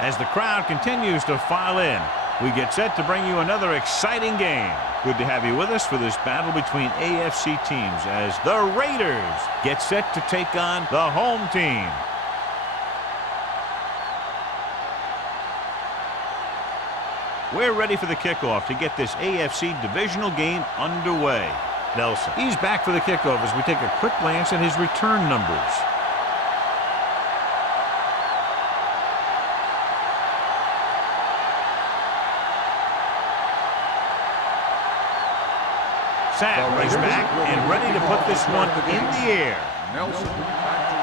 As the crowd continues to file in, we get set to bring you another exciting game. Good to have you with us for this battle between AFC teams as the Raiders get set to take on the home team. We're ready for the kickoff to get this AFC divisional game underway. Nelson, he's back for the kickoff as we take a quick glance at his return numbers. Sack runs back and ready to put this one in the air. Nelson back to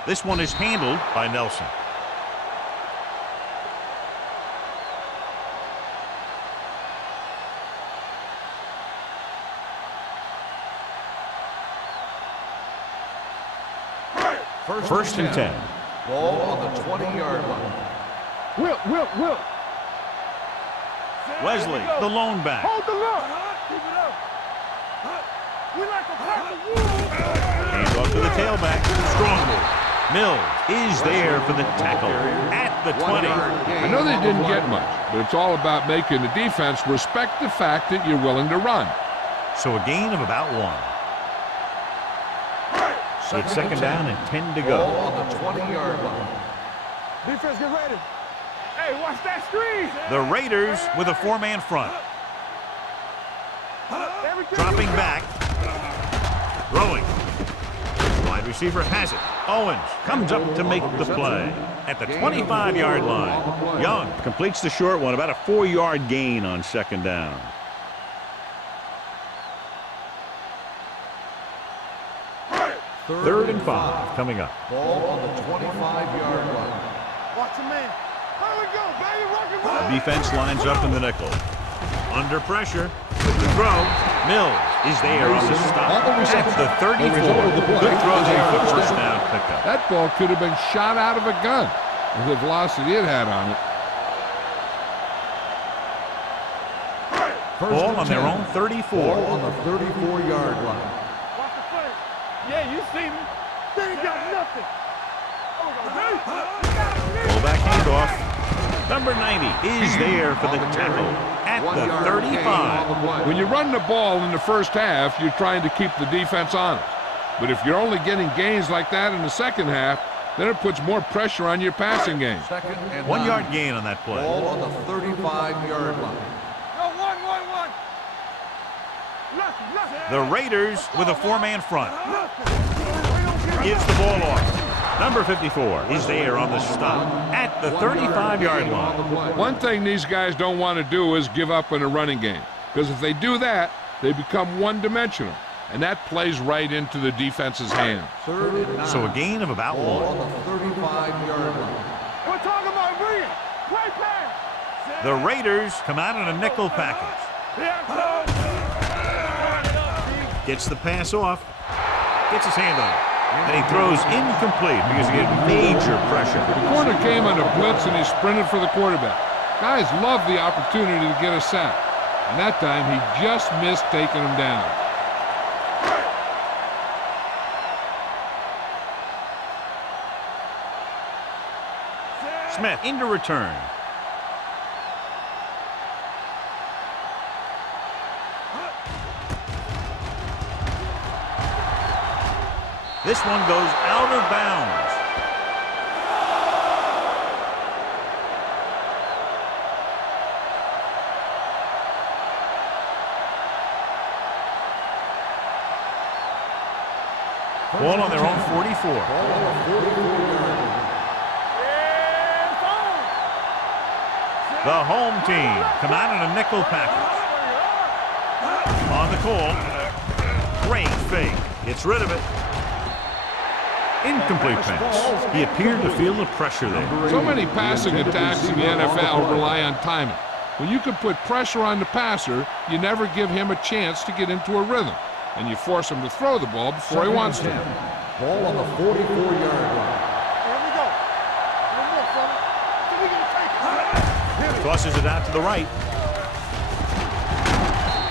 return. This one is handled by Nelson. First and 10. Ball on the 20-yard line. Will. Wesley, the lone back. Hold the look. Keep it up. We like a pack of wolves. Hand off to the tailback. Strongly. Mills is there for the tackle at the 20. I know they didn't get much, but it's all about making the defense respect the fact that you're willing to run. So a gain of about 1. It's second down and 10 to go. Ball on the 20-yard line. Defense, get ready. Hey, watch that screen. The Raiders with a 4-man front. Dropping back. Throwing. Wide receiver has it. Owens comes up to make the play at the 25-yard line. Young completes the short one, about a 4-yard gain on second down. Third and 5 coming up. Ball on the 25-yard line. Watch the man. There we go, baby. Rock and roll. The defense lines up in the nickel. Under pressure. With the throw. Mills is there on the stop. At the 34. Good throw there for the first down pickup. That ball could have been shot out of a gun with the velocity it had on it. Ball on their own 34. Ball on the 34-yard line. Watch the play. Yeah, you see me. They ain't got nothing. Fullback handoff. Number 90 is there for the tackle at the 35. When you run the ball in the first half, you're trying to keep the defense honest. But if you're only getting gains like that in the second half, then it puts more pressure on your passing game. 1 yard gain on that play. Ball on the 35-yard line. No, one. The Raiders with a 4-man front. Gives the ball off. Number 54 is there on the stop at the 35-yard line. One thing these guys don't want to do is give up in a running game, because if they do that, they become one-dimensional, and that plays right into the defense's hands. Third and 9. So a gain of about 1. Ball on the 35-yard line. We're talking about reading. Play pass. The Raiders come out in a nickel package. Gets the pass off. Gets his hand on it. And he throws incomplete because he had major pressure. The corner came on a blitz and he sprinted for the quarterback. Guys love the opportunity to get a sack. And that time he just missed taking him down. Smith into return. This one goes out of bounds. Ball on their own 44. The home team come out in a nickel package. On the call. Great fake. Gets rid of it. Incomplete pass. He appeared to feel the pressure there. So many passing attacks in the NFL rely on timing. When you can put pressure on the passer, you never give him a chance to get into a rhythm, and you force him to throw the ball before he wants to. Ball on the 44-yard line. Here we go. One more, fella. So we gonna take it. Tosses it out to the right.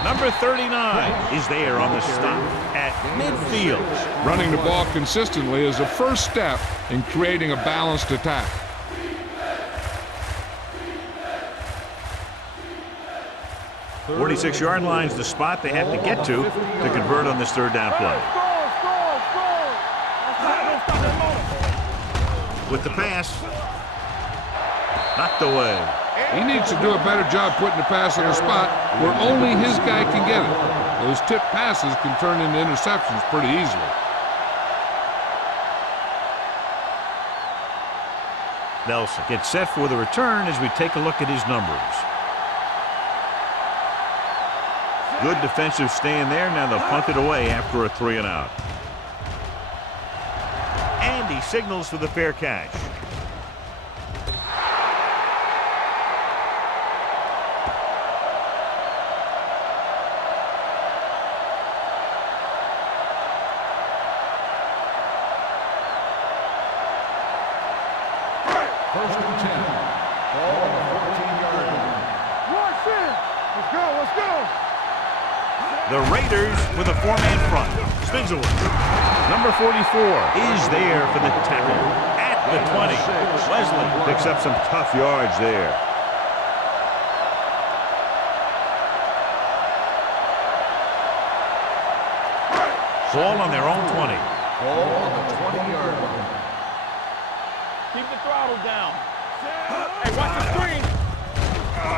Number 39 is there on the stop at midfield. Running the ball consistently is the first step in creating a balanced attack. The 46-yard line is the spot they have to get to convert on this third down play. With the pass, knocked away. He needs to do a better job putting the pass on a spot where only his guy can get it. Those tip passes can turn into interceptions pretty easily. Nelson gets set for the return as we take a look at his numbers. Good defensive stand there. Now they'll punt it away after a 3-and-out. And he signals for the fair catch. First and 10. Ball on the 14-yard line. Watch it. Let's go. Let's go. The Raiders with a 4-man front. Spins away. Number 44 is there for the tackle at the 20. Wesley picks up some tough yards there. Ball on their own 20. Ball on the 20-yard line. Keep the throttle down. Hey, watch the screen.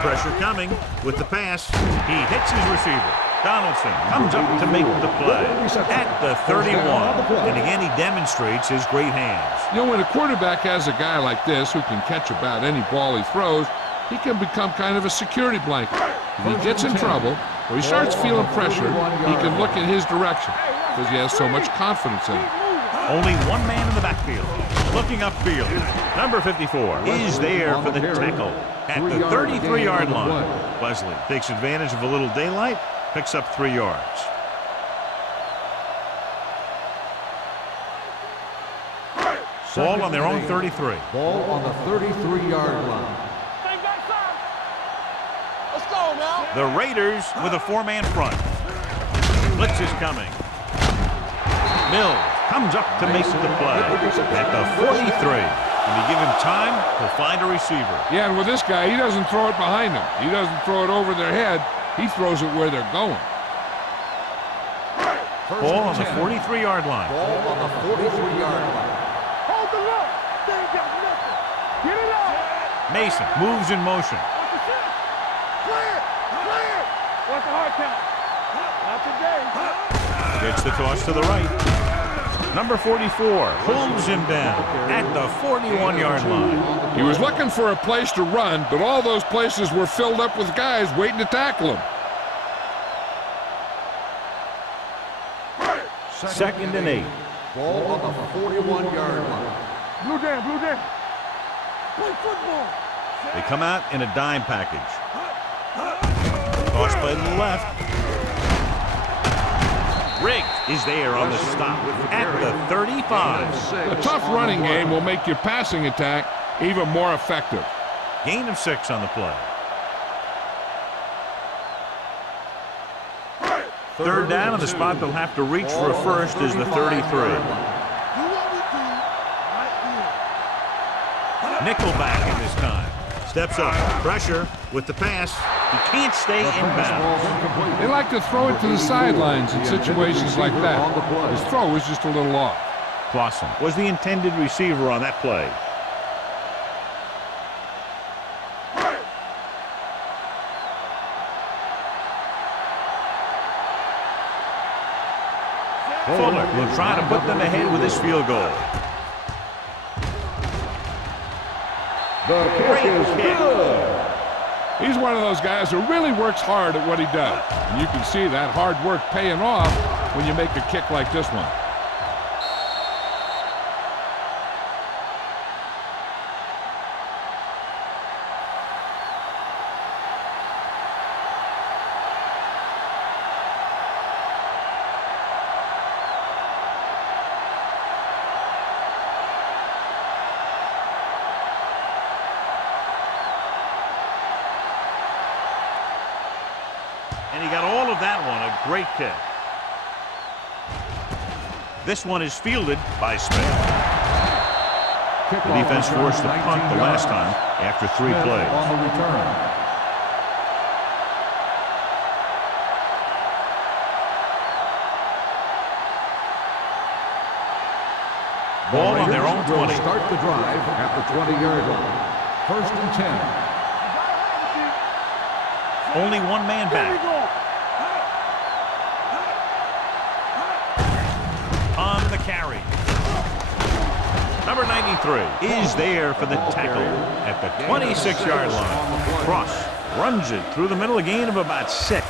Pressure coming with the pass. He hits his receiver. Donaldson comes up to make the play at the 31. And again, he demonstrates his great hands. You know, when a quarterback has a guy like this who can catch about any ball he throws, he can become kind of a security blanket. If he gets in trouble or he starts feeling pressure, he can look in his direction because he has so much confidence in him. Only one man in the backfield. Looking upfield. Number 54 is there for the tackle at the 33-yard line. Wesley takes advantage of a little daylight, picks up 3 yards. Ball on their own 33. Ball on the 33-yard line. Let's go now. The Raiders with a 4-man front. Blitz is coming. Mills comes up to make the play at the 43. When you give him time, he'll find a receiver. Yeah, and with this guy, he doesn't throw it behind them. He doesn't throw it over their head. He throws it where they're going. Ball on the 43-yard line. Ball on the 43-yard line. Hold the look. They ain't got nothing. Get it out. Mason moves in motion. Watch the shit. Clear. Clear. Watch the hard count. Not today. Gets the toss to the right. Number 44 pulls him down at the 41-yard line. He was looking for a place to run, but all those places were filled up with guys waiting to tackle him. Second and 8. Ball on the 41-yard line. Blue down. Blue down. Play football. They come out in a dime package. Toss play to the left. Riggs is there on the stop at the 35. A tough running game will make your passing attack even more effective. Gain of 6 on the play. Third down, and the spot they'll have to reach for a first is the 33. Nickelback in this time. Steps up. Pressure with the pass. He can't stay inbounds. They like to throw it to the sidelines in situations like that. His throw is just a little off. Clausen was the intended receiver on that play. Fuller will try to put them ahead with his field goal. Great kick. He's one of those guys who really works hard at what he does. And you can see that hard work paying off when you make a kick like this one. And he got all of that one. A great kick. This one is fielded by Smith. The defense forced a punt the last time after 3 plays. On the return. Ball on their own 20. Start the drive at the 20-yard line. 1st and 10. Only one man back. On the carry. Number 93 is there for the tackle at the 26-yard line. Cross runs it through the middle, a gain of about 6.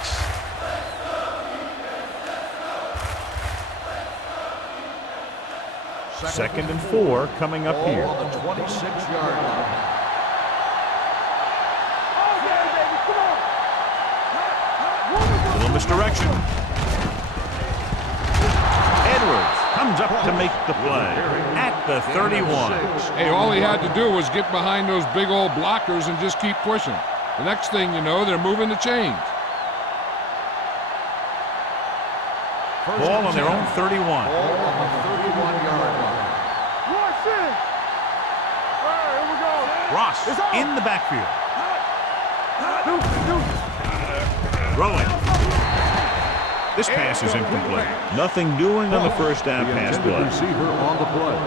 Second and 4 coming up here. On the 26-yard line. Little misdirection. Edwards comes up to make the play at the 31. Hey, all he had to do was get behind those big old blockers and just keep pushing. The next thing you know, they're moving the chains. Ball on their own 31. Ball on the 31-yard line. Ross in the backfield. Throwing. This pass is incomplete. Nothing doing on the first down pass play. Receiver on the play.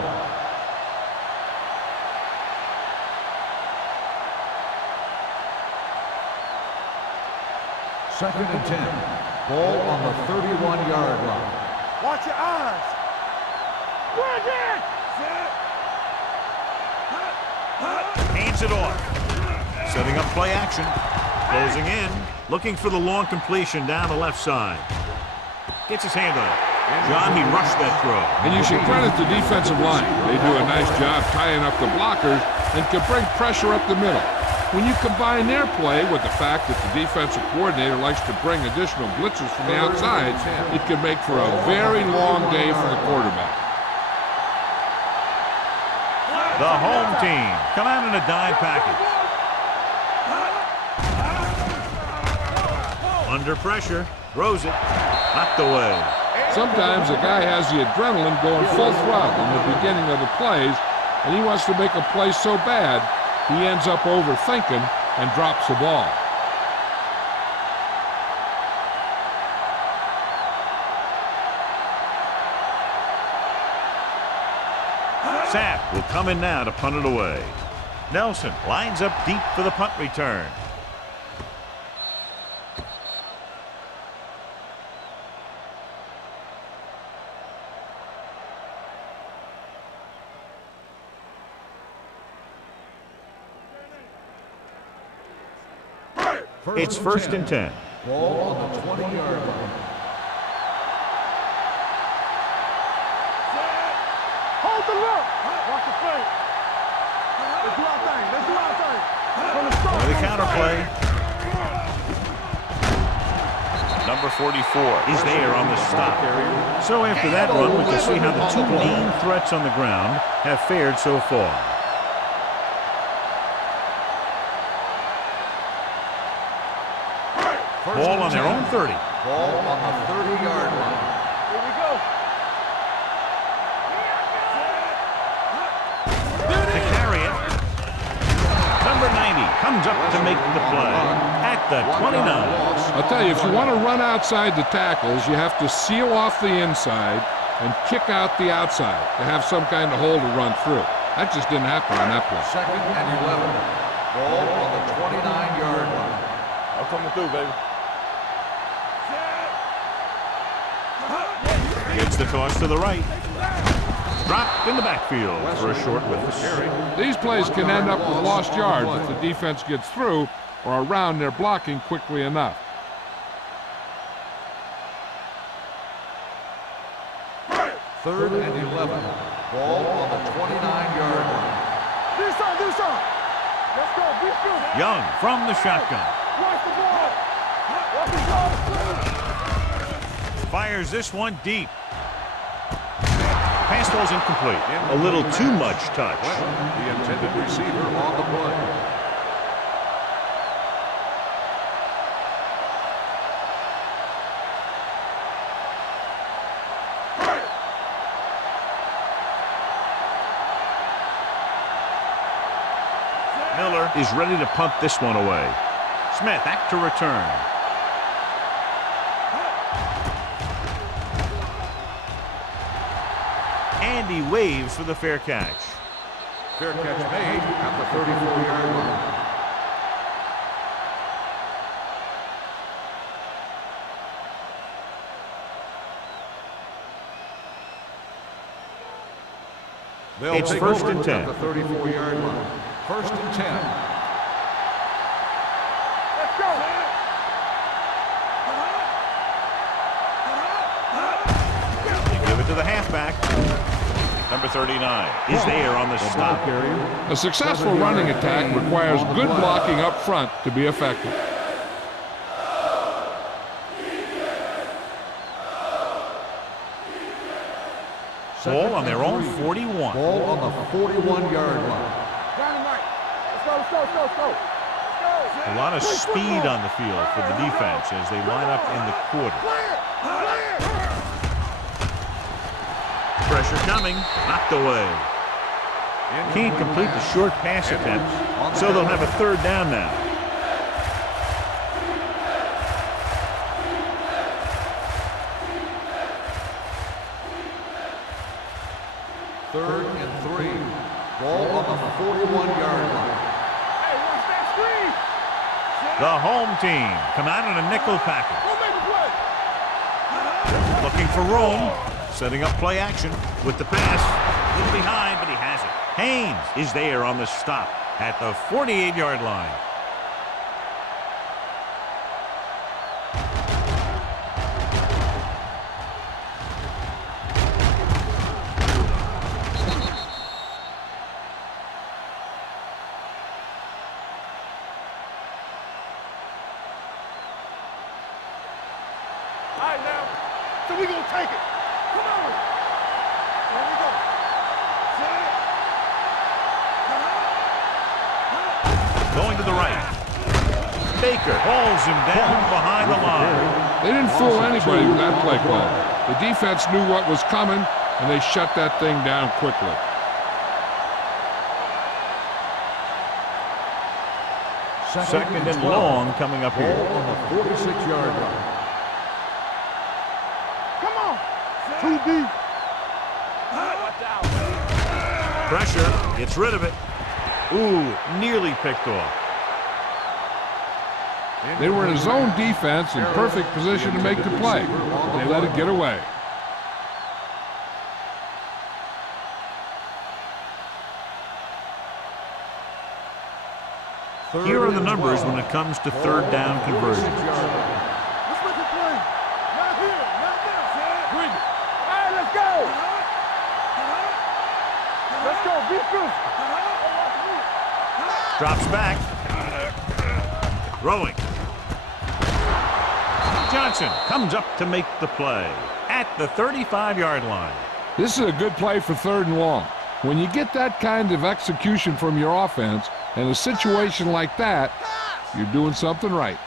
Second and 10. Ball on the 31-yard line. Watch your eyes. Work it. Hands it off. Setting up play action. Closing in. Looking for the long completion down the left side. Gets his hand on it. John, he rushed that throw. And you should credit the defensive line. They do a nice job tying up the blockers and can bring pressure up the middle. When you combine their play with the fact that the defensive coordinator likes to bring additional blitzes from the outside, it can make for a very long day for the quarterback. The home team come out in a dime package. Under pressure, throws it, knocked away. Sometimes a guy has the adrenaline going full throttle in the beginning of the plays, and he wants to make a play so bad, he ends up overthinking and drops the ball. Sapp will come in now to punt it away. Nelson lines up deep for the punt return. It's 1st and 10. Ball on the 20-yard line. Hold the look. Watch the play. Let's do our thing. Let's do our thing. From the start. The counter play. Number 44 is there on the stop. So after that run, we can see how the two main threats on the ground have fared so far. Ball on their own 30. Ball on the 30-yard line. Here we go. To carry it. Number 90 comes up to make the play at the 29. I'll tell you, if you want to run outside the tackles, you have to seal off the inside and kick out the outside to have some kind of hole to run through. That just didn't happen on that play. 2nd and 11. Ball on the 29-yard line. I'm coming through, baby. Gets the toss to the right. Dropped in the backfield for a short witness. These plays can end up with lost yards if the defense gets through or around their blocking quickly enough. Third and 11. Ball on the 29-yard line. Do something. Let's go. Be good. Young from the shotgun. Watch the ball. Watch the ball. Fires this one deep. Pass ball's incomplete. A little too much touch. The intended receiver on the play. is ready to punt this one away. Smith back to return. And he waves for the fair catch. Fair catch made at the 34-yard line. They'll It's take first over and 10. at the 34-yard line. First and 10. Let's go. They give it to the halfback. Number 39 is there on the stop. A successful running attack requires good blocking up front to be effective. Ball on their own 41. Ball on the 41-yard line. Dynamite. Let's go, let's go, let's go, let's go. A lot of speed on the field for the defense as they line up in the quarter. Pressure coming, knocked away. Can't complete the short pass attempts, so they'll have a third down now. Third and 3. Ball on the 41-yard line. Hey, watch that screen. The home team come out in a nickel package. Go make a play. Looking for room, setting up play action with the pass. A little behind, but he has it. Haynes is there on the stop at the 48-yard line. All right, now. So we gonna take it. Come on. There we go. Going to the right. Baker hauls him down behind the line. They didn't fool anybody with that play call. The defense knew what was coming, and they shut that thing down quickly. Second and long coming up here. Ball on the 46-yard line. Come on. Too deep. Pressure, gets rid of it. Ooh, nearly picked off. They were in a zone defense in perfect position to make the play. They let it get away. Here are the numbers when it comes to third down conversions. Let's make a play. Not here, not there. Bring it. All right, let's go. Let's go. Be good. Drops back. Throwing. Johnson comes up to make the play at the 35-yard line. This is a good play for third and long. When you get that kind of execution from your offense in a situation like that, you're doing something right.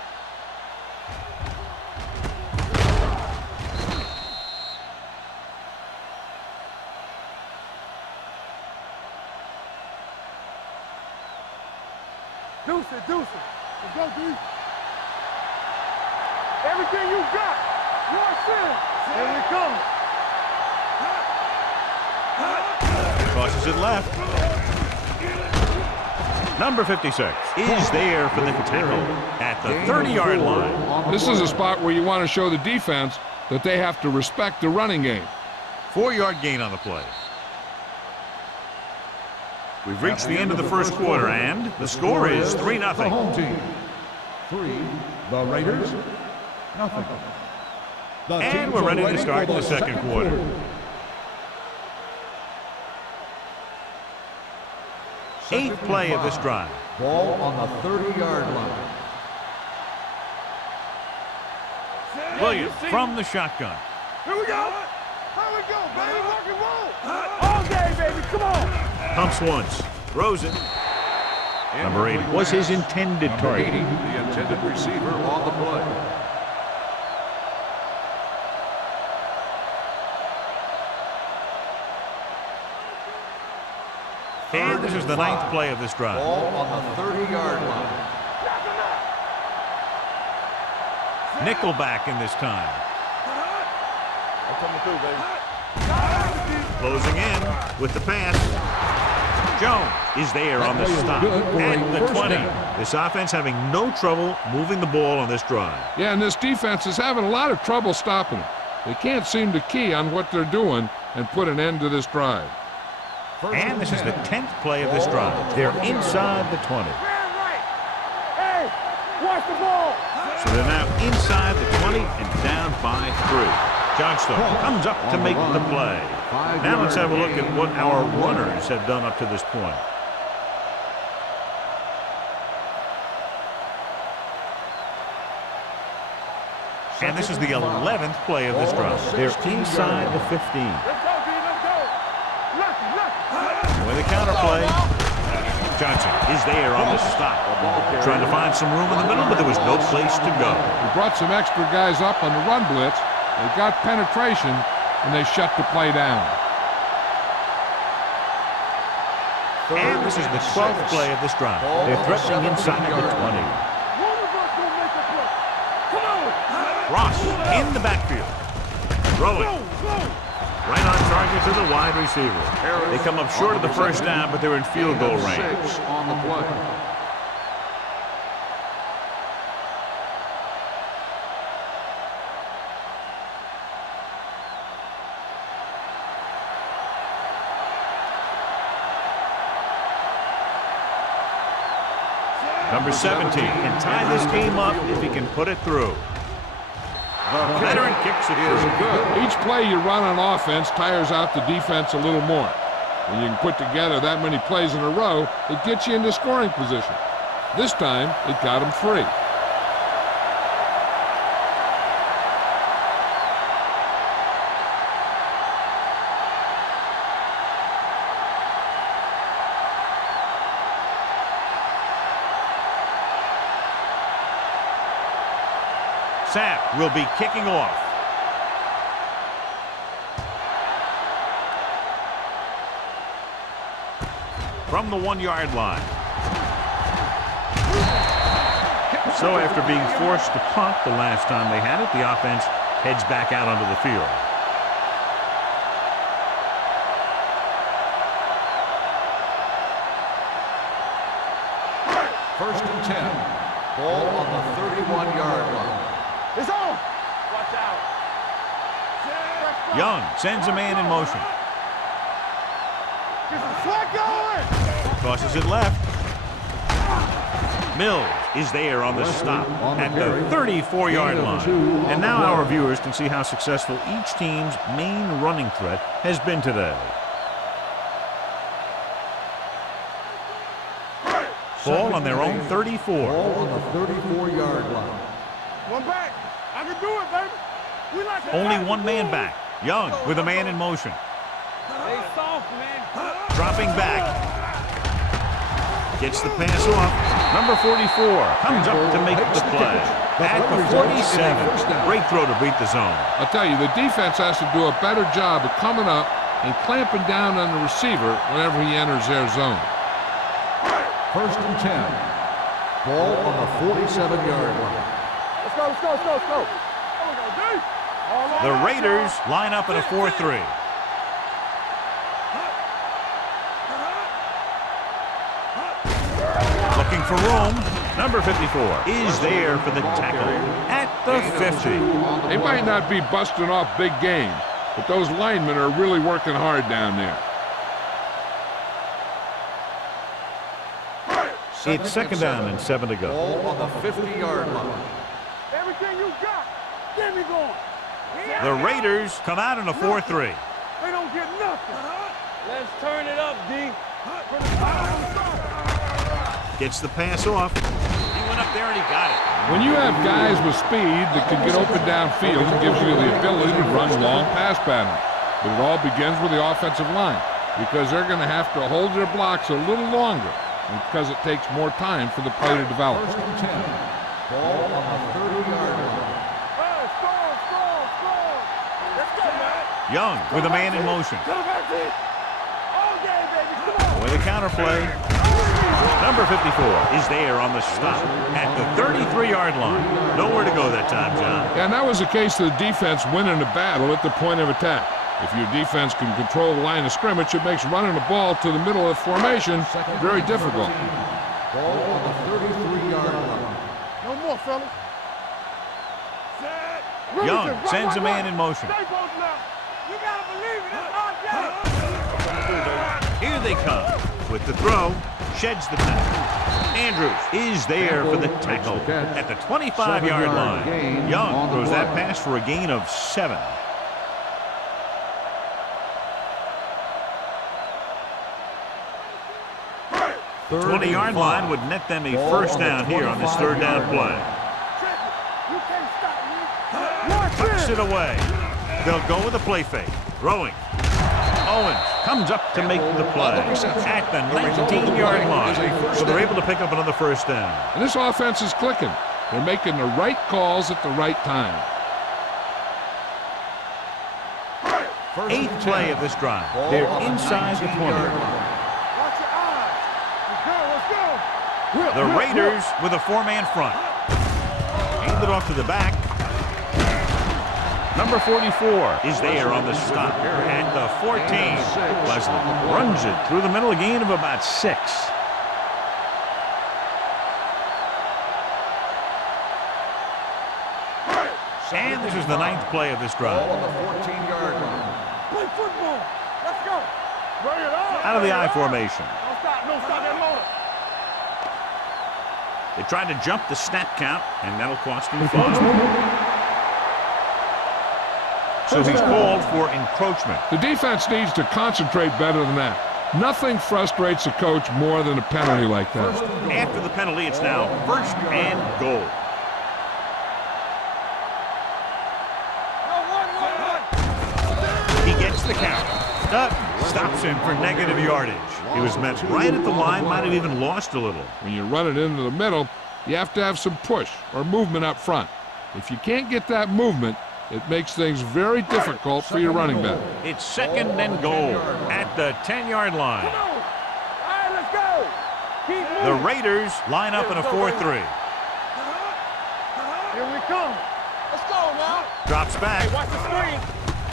Deuce it, deuce it. Let's go, D. Everything you got. Watch in. Here we come. Tosses it left. Number 56 is there for the tackle at the 30-yard line. This is a spot where you want to show the defense that they have to respect the running game. 4-yard gain on the play. We've reached the end of the first quarter, and the score is 3-0. The home team. 3. The Raiders. Nothing. And we're ready to start the second quarter. Eighth play of this drive. Ball on the 30-yard line. Williams from the shotgun. Here we go. Here we go, baby. Rock and roll. All day, baby. Come on. Pumps once. Throws it. Number 80 was his intended target. 80, the intended receiver on the play. And And this is the 9th play of this drive. Ball on the 30-yard line. Nickelback in this time. I'm coming through, baby. Closing in with the pass. Jones is there on the stop at the 20. This offense having no trouble moving the ball on this drive. Yeah, and this defense is having a lot of trouble stopping it. They can't seem to key on what they're doing and put an end to this drive. And this is the 10th play of this drive. They're inside the 20. Hey, watch the ball. So they're now inside the 20 and down by 3. Johnstone comes up to make the play. Now let's have a look at what our runners have done up to this point. And this is the 11th play of this drive. They're inside the 15. Let's go, D. Let's go. Lucky. With a counterplay, Johnson is there on the stop. Trying to find some room in the middle, but there was no place to go. We brought some extra guys up on the run blitz. They got penetration, and they shut the play down. And this is the 12th play of this drive. They're threatening inside the 20. Ross in the backfield. Throwing. Right on target to the wide receiver. They come up short of the first down, but they're in field goal range. 6 on the play. Number 17 can tie this game up if he can put it through. The veteran kicks it through. Each play you run on offense tires out the defense a little more. When you can put together that many plays in a row, it gets you into scoring position. This time, it got him free. Sapp will be kicking off. From the 1-yard line. So after being forced to punt the last time they had it, the offense heads back out onto the field. First and 10. Ball on the 31-yard line. It's on. Watch out. Young sends a man in motion. Get some slack going. Tosses it left. Mills is there on the stop at the 34-yard line. And now our viewers can see how successful each team's main running threat has been today. Ball on their own 34. Ball on the 34-yard line. One back. I can do it, baby. We like to Only one man back. Young with a man in motion. Stay soft, man. Dropping back. Gets the pass off. Number 44 comes up to make the play. At the 47. Great throw to beat the zone. I'll tell you, the defense has to do a better job of coming up and clamping down on the receiver whenever he enters their zone. First and 10. Ball on the 47-yard line. Let's go, let's go, let's go, let's go. There we go, D. The Raiders line up in a 4-3. Looking for room. Number 54 is there for the tackle at the 50. They might not be busting off big games, but those linemen are really working hard down there. It's second down and 7 to go. Ball on the 50-yard line. Everything you got, get me going. The Raiders come out in a 4-3. They don't get nothing. Let's turn it up, D. Gets the pass off. He went up there and he got it. When you have guys with speed that can get open downfield, it gives you the ability to run long pass patterns. But it all begins with the offensive line, because they're going to have to hold their blocks a little longer, and because it takes more time for the play to develop. First and 10. Ball on the 30-yard line. Let's go, man. Young with a man in motion. Come back, D. All day, baby. Come on. With with a counter play. Number 54 is there on the stop at the 33-yard line. Nowhere to go that time, John. Yeah, and that was the case of the defense winning the battle at the point of attack. If your defense can control the line of scrimmage, it makes running the ball to the middle of the formation very difficult. Ball on the 33-yard line. No more, fellas. Young sends a man in motion. Stay close now. You gotta believe it. It's our job. Here they come with the throw. Sheds the tackle. Andrews is there for the tackle at the 25-yard line. Young throws that pass for a gain of 7. The 20-yard line would net them a first down here on this third down play. You can't stop me. Tucks it away. They'll go with a play fake. Throwing. Owens comes up to make the play at the 19-yard line. So they're able to pick up another first down. And this offense is clicking. They're making the right calls at the right time. 8th play of this drive. They're inside the 20. Watch your eyes. Let's go. The Raiders with a 4-man front. Hand it off to the back. Number 44 is there on the stop at the 14. Leslie runs it through the middle, a gain of about 6. And this is the 9th play of this drive. Ball on the 14-yard line. Play football. Let's go. Bring it on. Out of the I formation. Don't stop. Don't stop that motor. They tried to jump the snap count, and that'll cost him 5. So he's called for encroachment. The defense needs to concentrate better than that. Nothing frustrates a coach more than a penalty like that. After the penalty, it's now first and goal. He gets the count. Dutton stops him for negative yardage. He was met right at the line, might have even lost a little. When you run it into the middle, you have to have some push or movement up front. If you can't get that movement, it makes things very difficult for your running back. It's second and goal at the 10-yard line. Come on. All right, let's go. Keep moving. The Raiders line up in a 4-3. Here we come. Let's go now. Drops back. Watch the screen.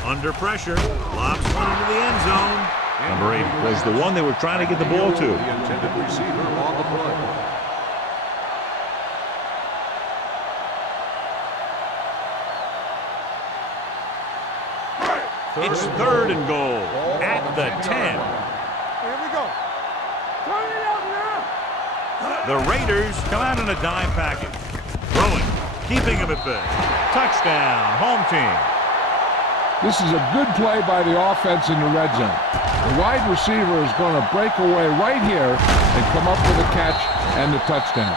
Under pressure. Lobs one into the end zone. Number 8 was the one they were trying to get the ball to. The intended receiver on the play. It's third and goal at the 10. Here we go. Turn it up now. The Raiders come out in a dime package. Throwing, keeping him at bay. Touchdown, home team. This is a good play by the offense in the red zone. The wide receiver is going to break away right here and come up with a catch and the touchdown.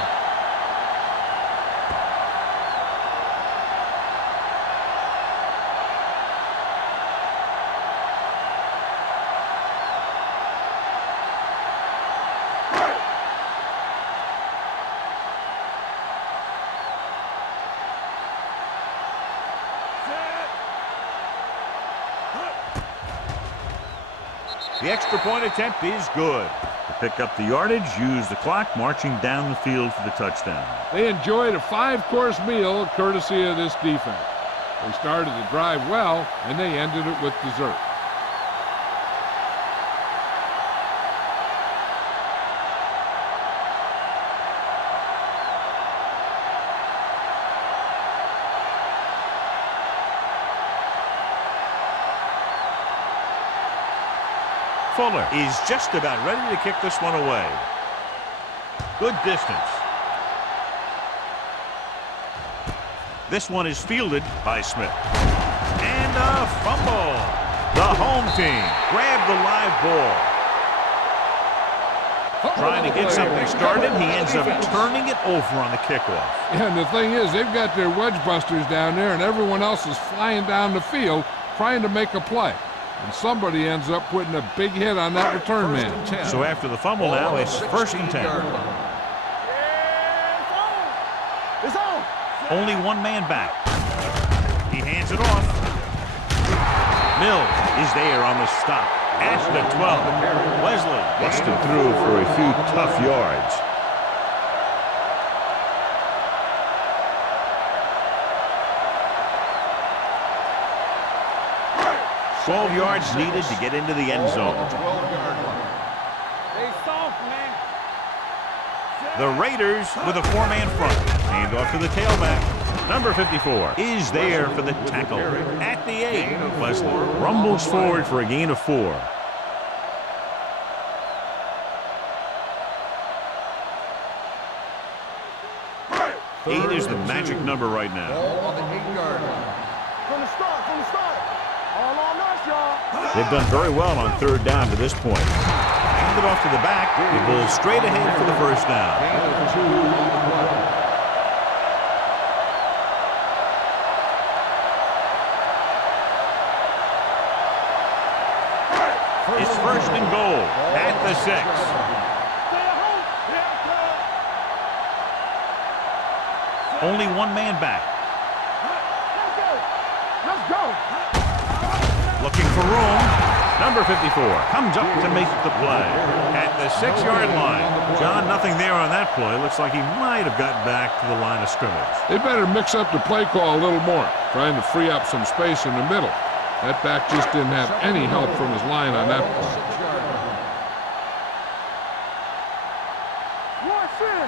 The extra point attempt is good. To pick up the yardage, use the clock, marching down the field for the touchdown. They enjoyed a 5-course meal courtesy of this defense. They started the drive well, and they ended it with dessert. Fuller is just about ready to kick this one away. Good distance. This one is fielded by Smith. And a fumble. The home team grabbed the live ball. Trying to get something started, he ends up turning it over on the kickoff. Yeah, and the thing is, they've got their wedge busters down there, and everyone else is flying down the field trying to make a play. And somebody ends up putting a big hit on that return man. So after the fumble now, it's first and 10. It's on. Only one man back. He hands it off. Mills is there on the stop At the 12. Wesley busted through for a few tough yards. 12 yards needed to get into the end zone. Stay soft, man. The Raiders with a 4-man front. Hand off to the tailback. Number 54 is there for the tackle. At the 8, Wesley rumbles forward for a gain of 4. Eight is the magic number right now. Ball on the 8-yard line. From the start. All on us, y'all. They've done very well on 3rd down to this point. Hand it off to the back. The Bulls straight ahead for the first down. Gain of 2 on the play. It's 1st and goal at the 6. Stay at home. Yeah, Only 1 man back. let's go. Looking for room. Number 54 comes up to make the play. At the 6-yard line. John, nothing there on that play. Looks like he might have gotten back to the line of scrimmage. They better mix up the play call a little more, trying to free up some space in the middle. That back just didn't have any help from his line on that play. 6-yard line. Watch this.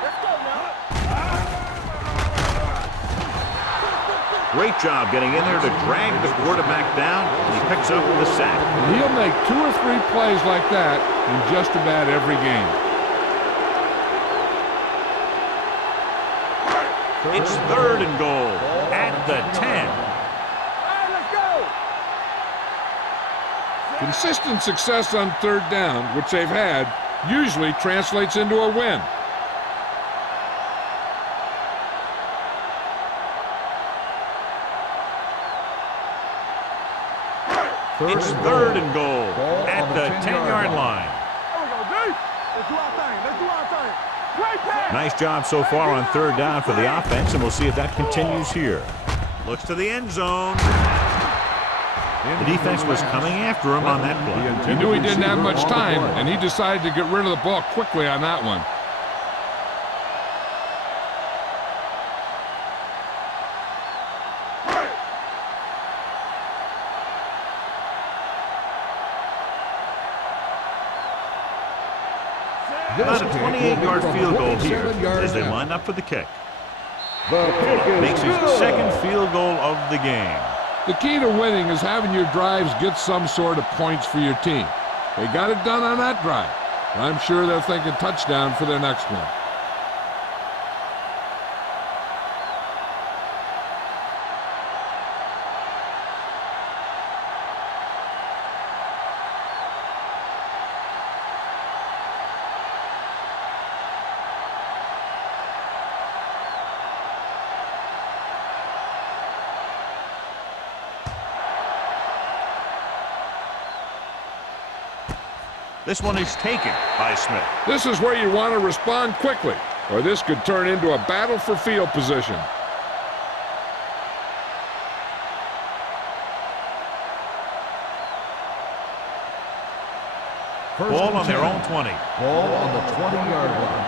Let's go now. Great job getting in there to drag the quarterback down, and he picks up the sack. And he'll make 2 or 3 plays like that in just about every game. It's 3rd and goal at the 10. Let's go. Consistent success on 3rd down, which they've had, usually translates into a win. It's 3rd and goal at the 10-yard line. There we go, D. Let's do our thing. Great pass. Nice job so far on 3rd down for the offense, and we'll see if that continues here. Looks to the end zone. The defense was coming after him on that play. He knew he didn't have much time, and he decided to get rid of the ball quickly on that one. About a 28-yard field goal here as they line up for the kick. Makes his 2nd field goal of the game. The key to winning is having your drives get some sort of points for your team. They got it done on that drive. I'm sure they're thinking touchdown for their next one. This one is taken by Smith. This is where you want to respond quickly, or this could turn into a battle for field position. Ball on their own 20. Ball on the 20-yard line.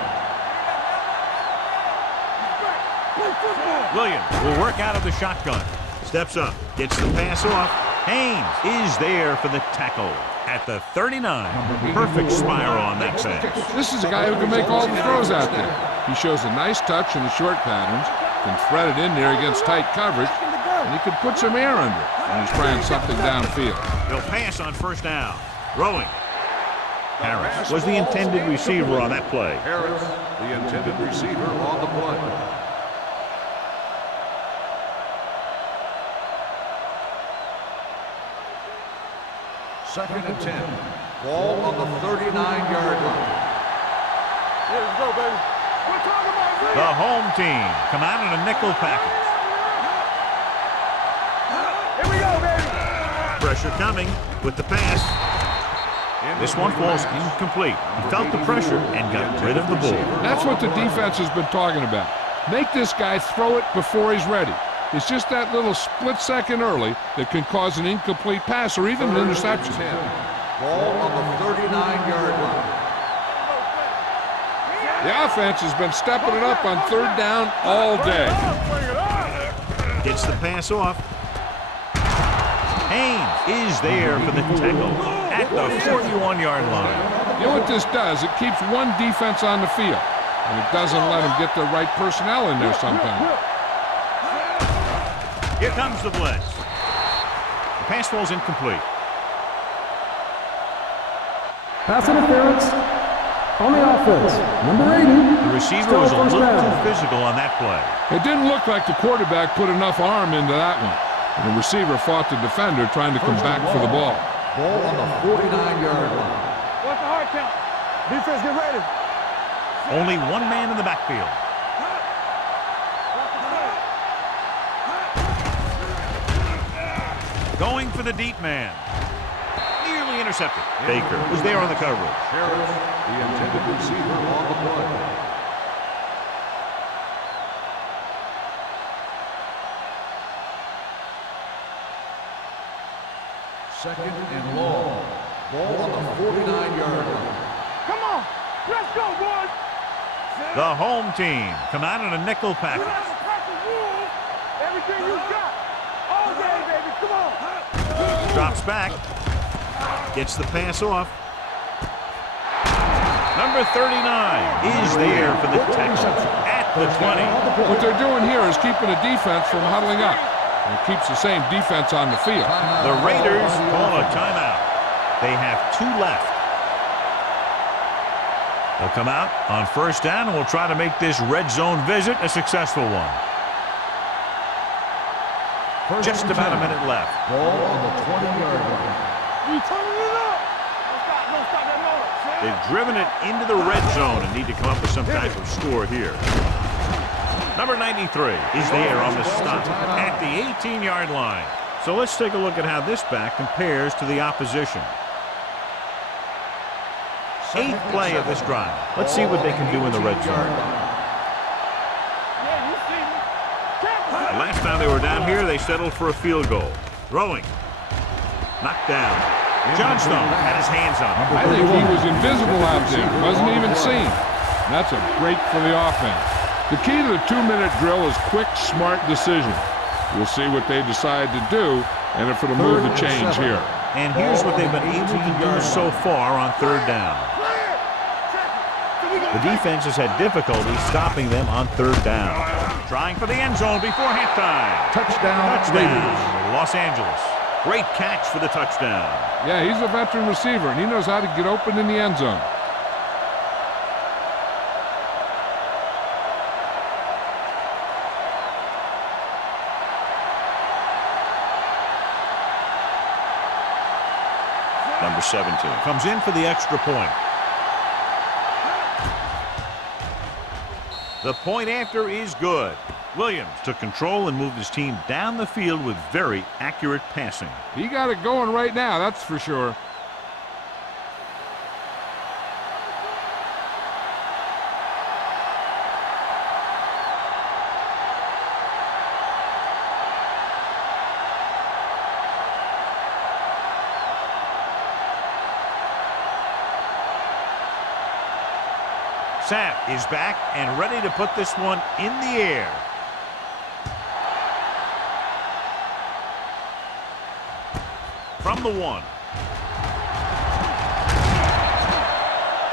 Williams will work out of the shotgun. Steps up, gets the pass off. Haynes is there for the tackle at the 39. Perfect spiral on that pass. This is a guy who can make all the throws out there. He shows a nice touch in the short patterns, can thread it in there against tight coverage, and he can put some air under it when he's trying something downfield. He'll pass on 1st down. Throwing. Harris was the intended receiver on that play. Harris, the intended receiver on the play. Second and 10. Ball on the 39-yard line. Yeah, let's go, baby. We're talking about The home team come out in a nickel package. Here we go, baby. Pressure coming with the pass. This one falls incomplete. He felt the pressure and got rid of the ball. That's what the defense has been talking about. Make this guy throw it before he's ready. It's just that little split second early that can cause an incomplete pass or even an interception. Ball on the 39-yard line. The offense has been stepping it up on third down all day. Gets the pass off. Haynes is there for the tackle at the 41-yard line. You know what this does? It keeps one defense on the field, and it doesn't let them get the right personnel in there sometimes. Here comes the blitz. The pass falls incomplete. Pass interference on the offense. Number 80. The receiver was a little too physical on that play. It didn't look like the quarterback put enough arm into that one. And the receiver fought the defender trying to come back for the ball. Ball on the 49-yard line. What's the hard count? Defense, get ready. Only one man in the backfield. Going for the deep man. Nearly intercepted. Baker was there on the coverage. Harris, the intended receiver on the play. Second and long. Ball on the 49-yard line. Come on. Let's go, boys. The home team come out in a nickel package. Everything you got. All day, baby. Come on. Drops back. Gets the pass off. Number 39 is there for the tackle at the 20. What they're doing here is keeping the defense from huddling up. And it keeps the same defense on the field. The Raiders call a timeout. They have 2 left. They'll come out on first down and will try to make this red zone visit a successful one. Just about a minute left. Ball on the 20-yard line. You turning it up. Don't stop that motor. They've driven it into the red zone and need to come up with some type of score here. Number 93 is there on the stop at the 18-yard line. So let's take a look at how this back compares to the opposition. 8th play of this drive. Let's see what they can do in the red zone. The last time they were down here, they settled for a field goal. Throwing. Knocked down. Johnstone had his hands on him. I think he was invisible out there. Wasn't even seen. That's a break for the offense. The key to the 2-minute drill is quick, smart decision. We'll see what they decide to do and if it'll move the change here. And here's what they've been able to do so far on third down. The defense has had difficulty stopping them on third down. Trying for the end zone before halftime. Touchdown, Raiders. Los Angeles. Great catch for the touchdown. Yeah, he's a veteran receiver, and he knows how to get open in the end zone. Number 17 comes in for the extra point. The point after is good. Williams took control and moved his team down the field with very accurate passing. He got it going right now, that's for sure. Sapp is back and ready to put this one in the air. From the 1.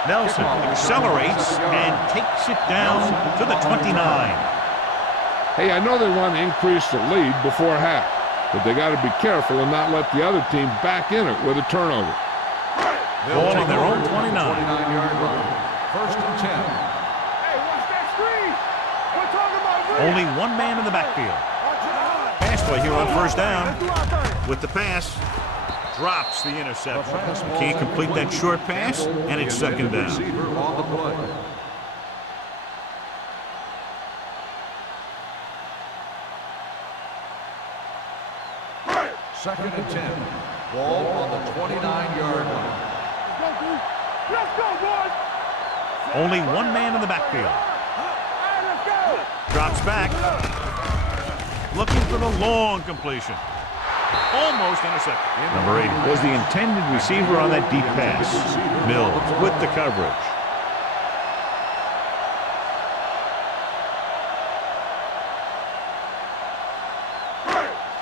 Nelson accelerates and takes it down to the 29. Hey, I know they want to increase the lead before half, but they got to be careful and not let the other team back in it with a turnover. Ball on their own 29. 29-yard line. First and 10. Hey, watch that screen. We're talking about Only one man in the backfield. Pass play here on first down. With the pass, drops the interception. Can't complete that short pass, and it's second down. Receiver on the play. Second and 10. Ball on the 29-yard line. Let's go, boys. Only one man in the backfield. Let's go. Drops back. Looking for the long completion. Almost intercepted. Number 80 was the intended receiver on that deep pass. Mills with the coverage.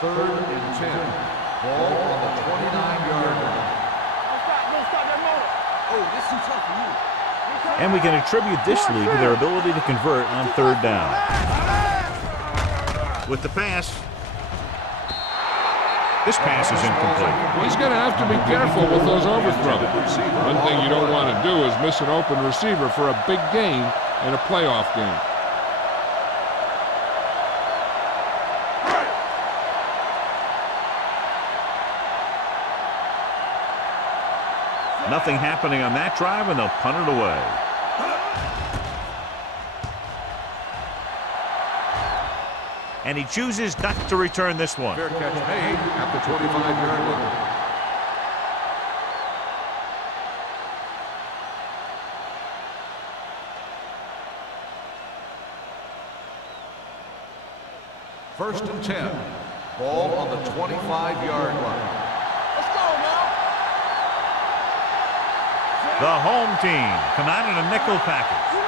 Third and 10. Ball on the 29-yard line. And we can attribute this lead to their ability to convert on third down. With the pass. This pass is incomplete. He's going to have to be careful with those overthrows. One thing you don't want to do is miss an open receiver for a big gain in a playoff game. Nothing happening on that drive, and they'll punt it away. And he chooses not to return this one. Fair catch made at the 25-yard line. First and 10. Ball on the 25-yard line. The home team come out in a nickel package.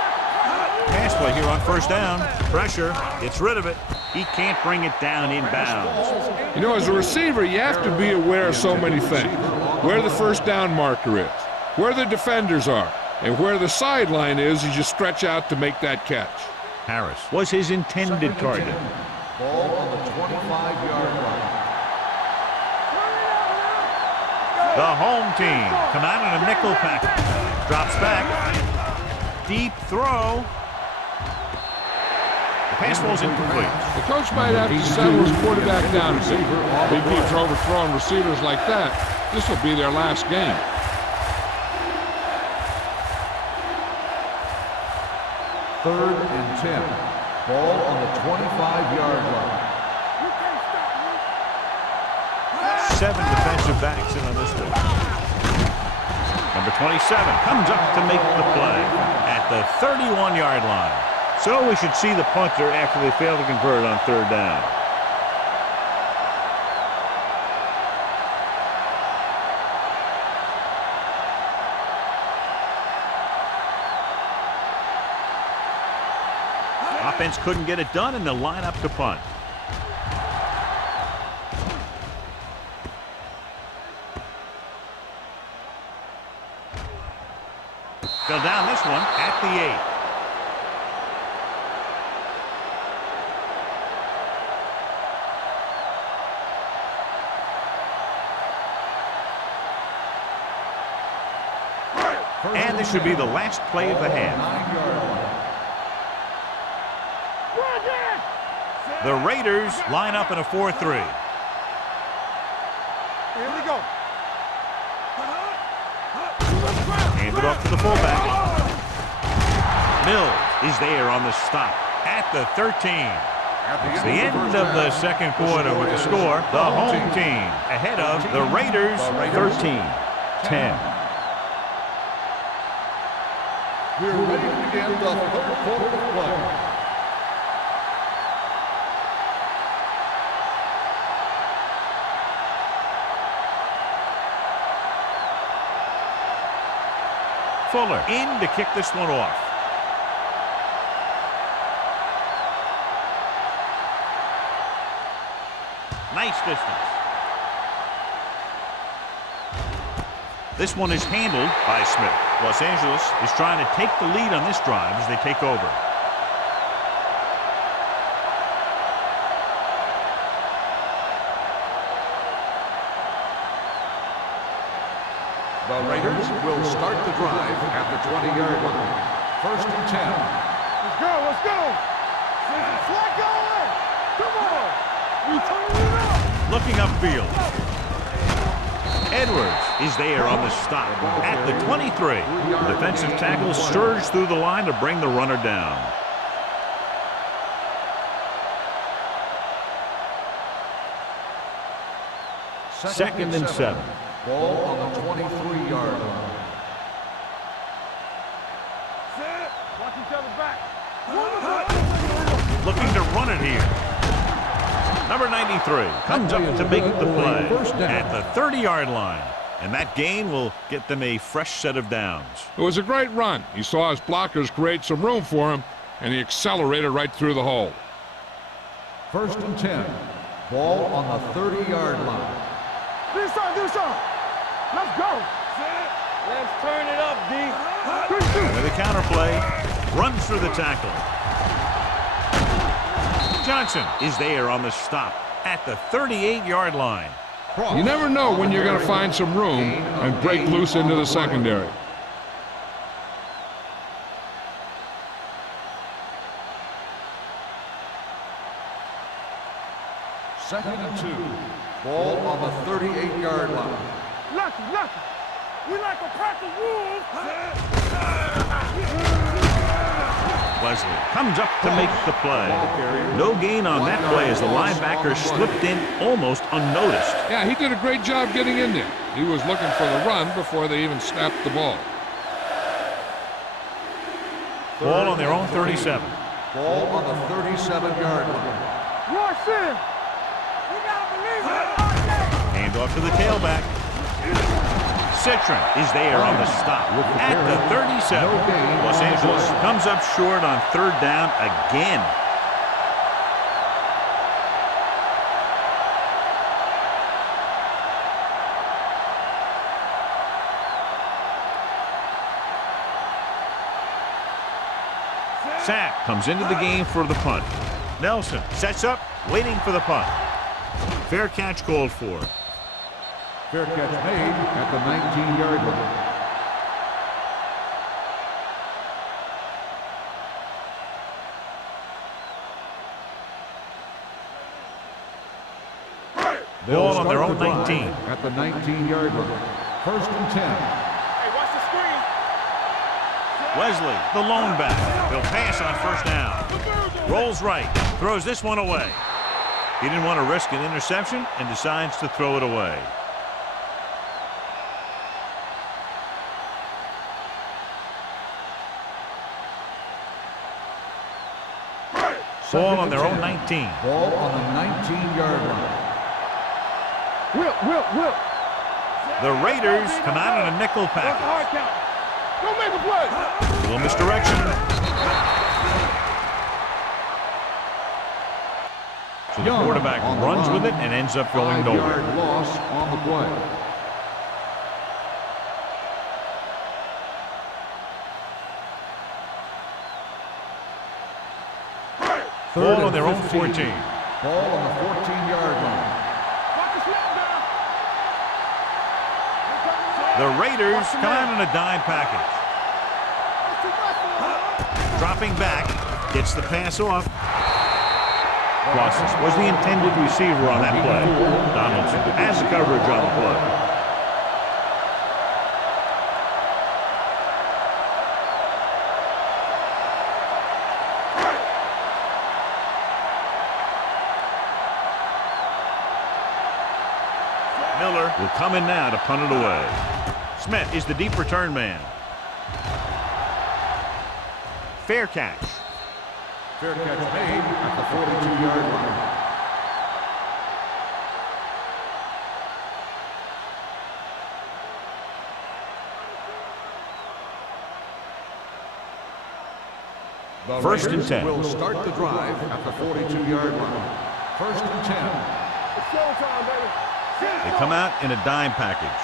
Pass play here on first down. Pressure. Gets rid of it. He can't bring it down inbounds. You know, as a receiver, you have to be aware of so many things. Where the first down marker is, where the defenders are, and where the sideline is as you stretch out to make that catch. Harris was his intended target. Ball on the 25-yard line. The home team come out in a nickel package. Drops back. Deep throw. The pass ball's incomplete. The coach might have to settle his quarterback down a bit. Big teams are overthrowing receivers like that. This will be their last game. Third and 10. Ball on the 25-yard line. 7 defensive backs in on this one. Number 27 comes up to make the play at the 31-yard line. So we should see the punter after they fail to convert on third down. Offense couldn't get it done, and they'll line up to punt. They'll down this one at the 8. And this should be the last play of the half. The Raiders line up in a 4-3. Here we go. Hand it off to the fullback. Mills is there on the stop at the 13. It's the end of the second quarter with the score. The home team ahead of the Raiders 13-10. We're ready to begin the third quarter of play. Fuller in to kick this one off. Nice distance. This one is handled by Smith. Los Angeles is trying to take the lead on this drive as they take over. The Raiders will start the drive at the 20-yard line. First and 10. Let's go, let's go. Flag going. Come on. We turning it up. Looking upfield. Edwards is there on the stop at the 23. The defensive tackle surged through the line to bring the runner down. Second and 7. Ball on the 23-yard line. Set. Watch each other back. Looking to run it here. Number 93 comes up to make the play at the 30-yard line. And that gain will get them a fresh set of downs. It was a great run. He saw his blockers create some room for him, and he accelerated right through the hole. 1st and 10. Ball on the 30-yard line. Do something. Let's go. Let's turn it up, D. With a counter play, runs through the tackle. Johnson is there on the stop at the 38-yard line. You never know when you're going to find some room and break loose into the secondary. Second and 2. Ball on the 38-yard line. Lucky. We like a pack of wolves. Wesley comes up to make the play. No gain on that play as the linebacker slipped in almost unnoticed. Yeah, he did a great job getting in there. He was looking for the run before they even snapped the ball. Ball on their own 37. Ball on the 37-yard line. Rush in. We gotta believe it. Hand off to the tailback. Citron is there on the stop at the 37. Los Angeles comes up short on 3rd down again. Sack comes into the game for the punt. Nelson sets up, waiting for the punt. Fair catch called for. Fair catch made at the 19-yard line. Ball on their own 19. At the 19-yard line. 1st and 10. Hey, watch the screen. Wesley, the lone back. He'll pass on 1st down. Rolls right, throws this one away. He didn't want to risk an interception and decides to throw it away. Ball on their own 19. Ball on the 19-yard line. Whip. The Raiders come out in a nickel Hard package. count. Go make a play. A little misdirection. So the quarterback runs with it and ends up going nowhere. 5-yard loss on the play. Ball on their own 14. Ball on the 14-yard line. The Raiders come out in a dime package. Dropping back, gets the pass off. Crosses was the intended receiver on that play. Donaldson has the coverage on the play. Miller will come in now to punt it away. Smith is the deep return man. Fair catch. Fair catch made at the 42-yard line. The 1st and Raiders 10. will start the drive at the 42-yard line. 1st and 10. It's showtime, baby. They come out in a dime package.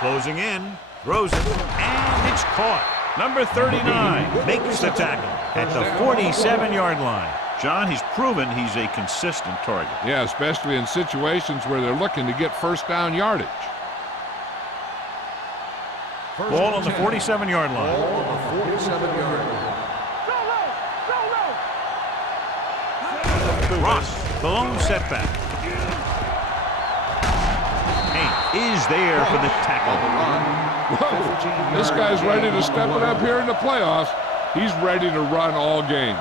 Closing in, throws it, and it's caught. Number 39 makes the tackle at the 47-yard line. John, he's proven he's a consistent target. Yeah, especially in situations where they're looking to get 1st down yardage. Ball on the 47-yard line. Ball on the 47-yard line. Ross, the lone setback. Hank is there for the tackle. Whoa, this guy's ready to step it up here in the playoffs. He's ready to run all game.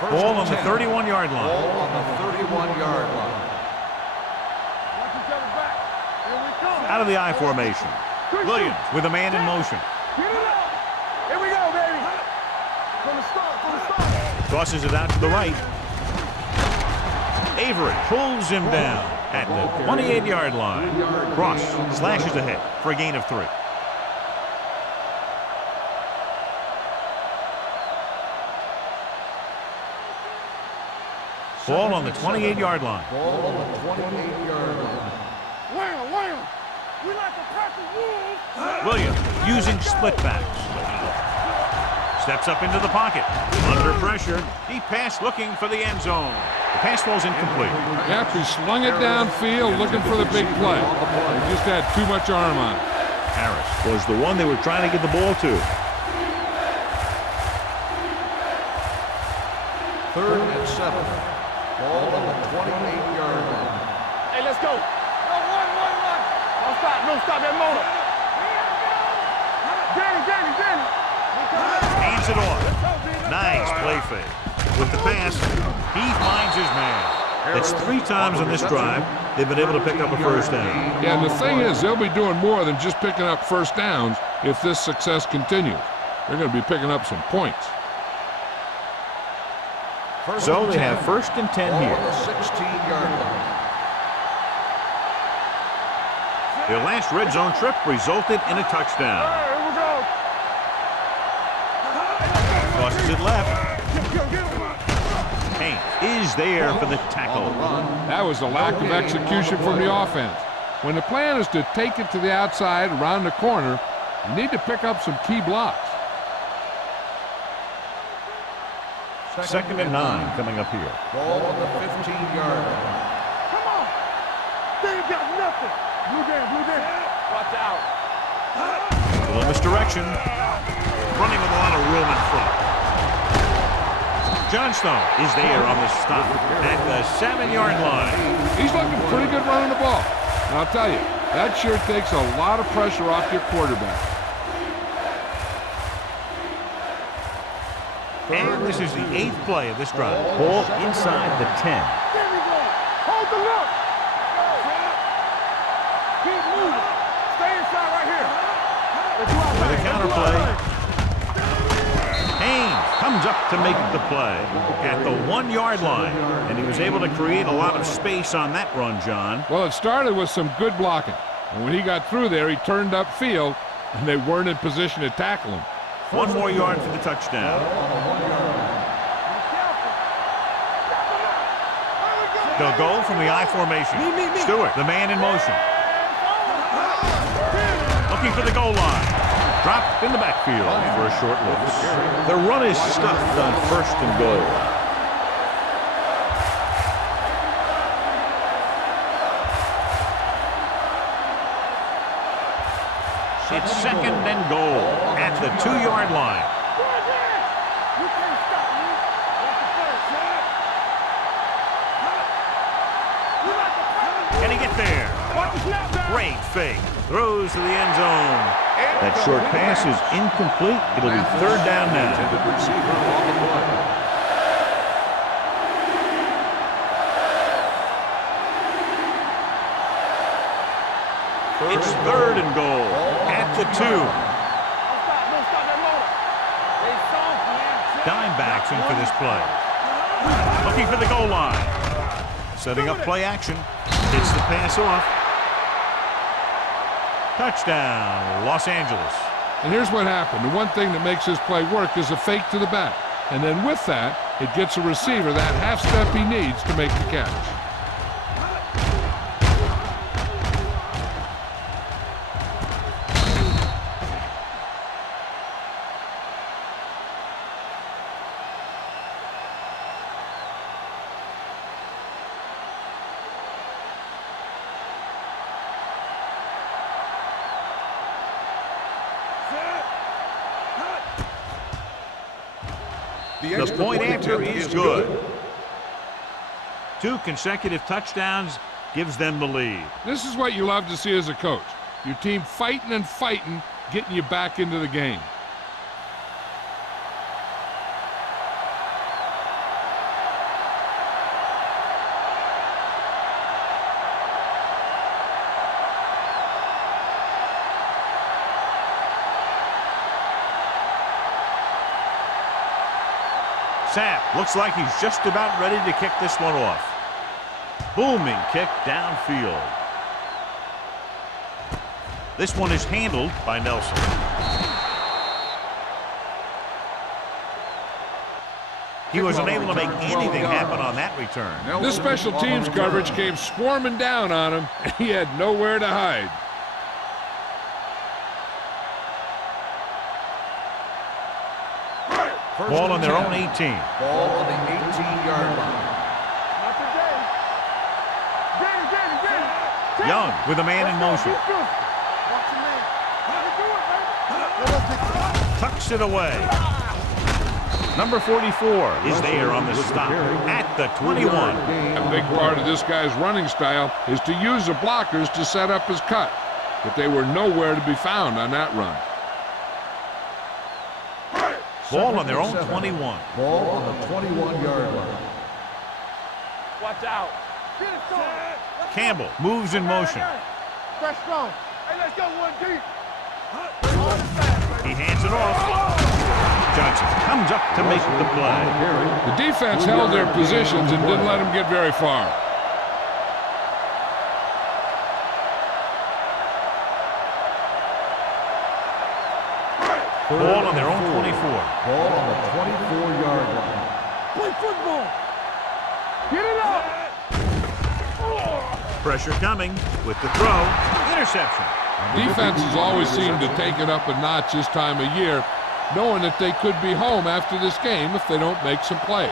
Ball on the 31-yard line. Ball on the 31-yard line. Watch each other back. Here we come. Out of the I formation. Williams with a man in motion. Get it up. Here we go, baby. From the start. Tosses it out to the right. Avery pulls him down at the 28-yard line. Cross slashes ahead for a gain of 3. Ball on the 28-yard line. Ball on the 28-yard line. Wham. We like to practice rules. Williams using split backs. Steps up into the pocket. Under pressure. Deep pass looking for the end zone. The pass falls incomplete. Yep, he slung it downfield looking for the big play. He just had too much arm on it. Harris was the one they were trying to get the ball to. 3rd and 7. Ball on the 28-yard line. Hey, let's go. No, one. Don't stop that motor. Danny. Hands it off. Nice play fake. With the pass, he finds his man. That's 3 times on this drive they've been able to pick up a first down. Yeah, and the thing is, they'll be doing more than just picking up first downs if this success continues. They're going to be picking up some points. So they have 1st and 10 Ball here. on the 16-yard line. Their last red zone trip resulted in a touchdown. Here we go. Tosses it left. Haynes is there for the tackle. That was a lack of execution from the offense. When the plan is to take it to the outside around the corner, you need to pick up some key blocks. 2nd and 9 coming up here. Ball on the 15-yard line. Come on. They ain't got nothing. Blue down. Watch out. A little misdirection. Running with a lot of room in front. Johnstone is there on the stop at the 7-yard line. He's looking pretty good running the ball. And I'll tell you, that sure takes a lot of pressure off your quarterback. And this is the 8th play of this drive. Ball inside the 10. There we go. Hold the look. Keep moving. Stay inside right here. With a counter play. Haynes comes up to make the play at the 1-yard line. And he was able to create a lot of space on that run, John. Well, it started with some good blocking. And when he got through there, he turned upfield, and they weren't in position to tackle him. 1 more yard for the touchdown. They'll go from the I formation. Stewart, the man in motion. Looking for the goal line. Dropped in the backfield for a short loss. The run is stuffed on 1st and goal. It's 2nd and goal at the 2-yard line. You can't stop me. That's the first. Can he get there? Watch the snap down. Great fake. Throws to the end zone. That short pass is incomplete. It'll be 3rd down now. Receiver on the play. It's 3rd and goal at the 2. Don't stop that motor. They soft, man. Dime backs in for this play. Looking for the goal line. Setting up play action. Hits the pass off. Touchdown, Los Angeles. And here's what happened. The one thing that makes this play work is a fake to the back. And then with that, it gets a receiver that half step he needs to make the catch. The point after is good. 2 consecutive touchdowns gives them the lead. This is what you love to see as a coach. Your team fighting and fighting, getting you back into the game. Sapp looks like he's just about ready to kick this one off. Booming kick downfield. This one is handled by Nelson. He was unable to make anything happen on that return. This special teams coverage came swarming down on him, and he had nowhere to hide. Ball on their own 18. Ball on the 18-yard line. Not today. Get it. Young with a man in motion. Watch your man. Let us get Tucks it away. Number 44 is there on the stop at the 21. A big part of this guy's running style is to use the blockers to set up his cut, but they were nowhere to be found on that run. Ball on their own 21. Ball on the 21-yard line. Watch out. it strong. Campbell moves in motion. Fresh strong. Hey, let's go one deep. He hands it off. Johnson comes up to make the play. The defense held their positions and didn't let him get very far. Ball on their own 24. Ball on the 24-yard line. Play football. Get it up. Pressure coming with the throw. Interception. Defenses always seem to take it up a notch this time of year, knowing that they could be home after this game if they don't make some plays.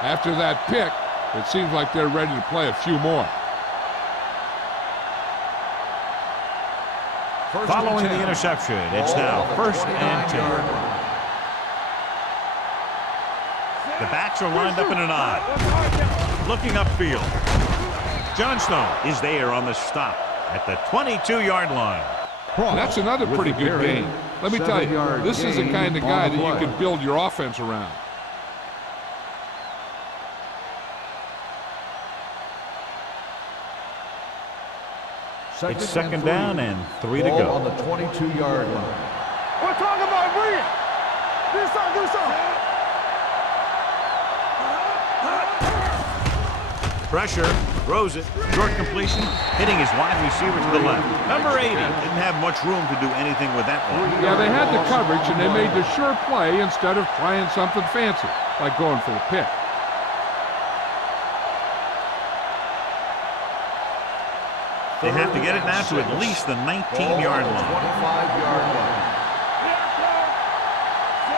After that pick, it seems like they're ready to play a few more. Following the interception, it's now 1st and 10. The backs are lined up in an I. Looking upfield. Johnstone is there on the stop at the 22-yard line. That's another pretty good game. Let me tell you, this is the kind of guy that you can build your offense around. It's second down and 3 to Ball go. on the 22-yard line. We're talking about bring it. Do something. Pressure, throws it, short completion, hitting his wide receiver to the left. Number 80 didn't have much room to do anything with that one. Yeah, they had the coverage, and they made the sure play instead of trying something fancy, like going for the pick. They have to get it now to at least the 19-yard line. 25-yard line.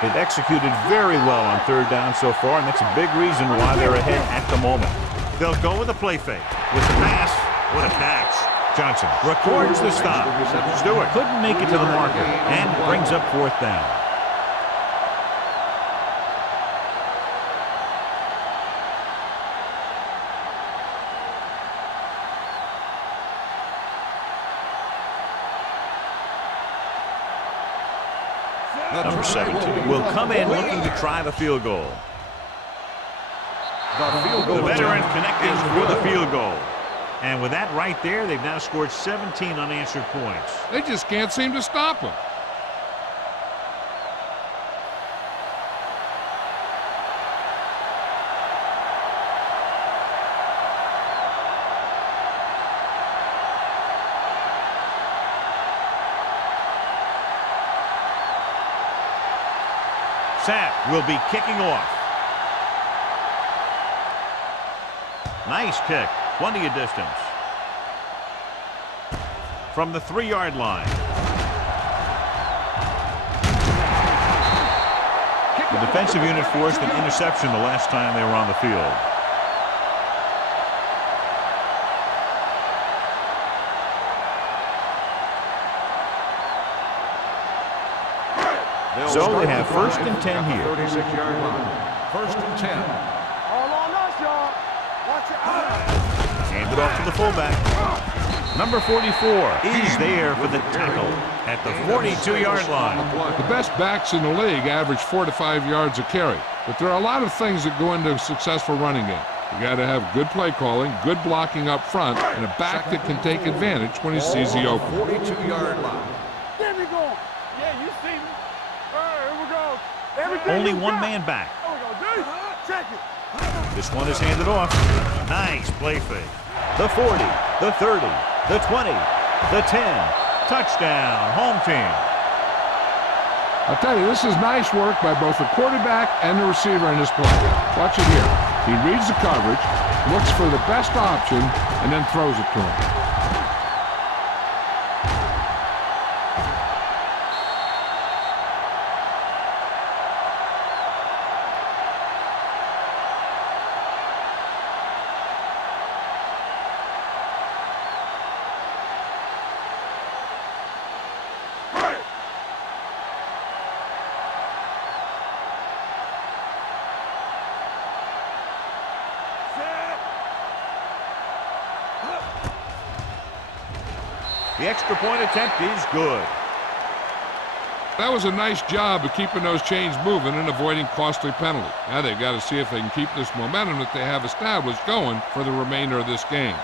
They've executed very well on third down so far, and that's a big reason why they're ahead at the moment. They'll go with a play fake. With the pass, what a catch. Johnson records the stop. Stewart couldn't make it to the marker and brings up 4th down. Number 17 will come in looking to try the field goal. The veteran connecting for the field goal. And with that right there, they've now scored 17 unanswered points. They just can't seem to stop him. Sapp will be kicking off. Nice kick. Plenty of distance. From the 3-yard line. The defensive unit forced an interception the last time they were on the field. So they have 1st and 10 here. 36-yard line. 1st and 10. All on us, y'all. Watch it out. Handed off to the fullback. Number 44 is there for the tackle at the 42-yard line. The best backs in the league average 4 to 5 yards a carry, but there are a lot of things that go into a successful running game. You got to have good play calling, good blocking up front, and a back that can take advantage when he sees the open. 42-yard line. There we go. Yeah, you see me. All right, here we go. Everything Only you one got. man back. There we go, D. Check it. This one is handed off. Nice play fake. The 40, the 30, the 20, the 10. Touchdown, home team. I'll tell you, this is nice work by both the quarterback and the receiver in this play. Watch it here. He reads the coverage, looks for the best option, and then throws it to him. The extra point attempt is good. That was a nice job of keeping those chains moving and avoiding costly penalty. Now they've got to see if they can keep this momentum that they have established going for the remainder of this game.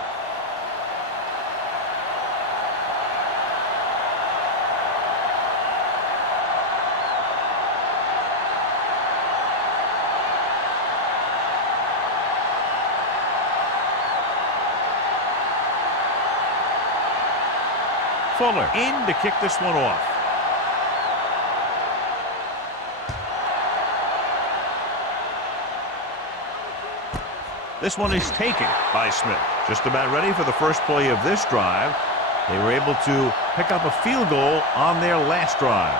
Fuller in to kick this one off. This one is taken by Smith. Just about ready for the first play of this drive. They were able to pick up a field goal on their last drive.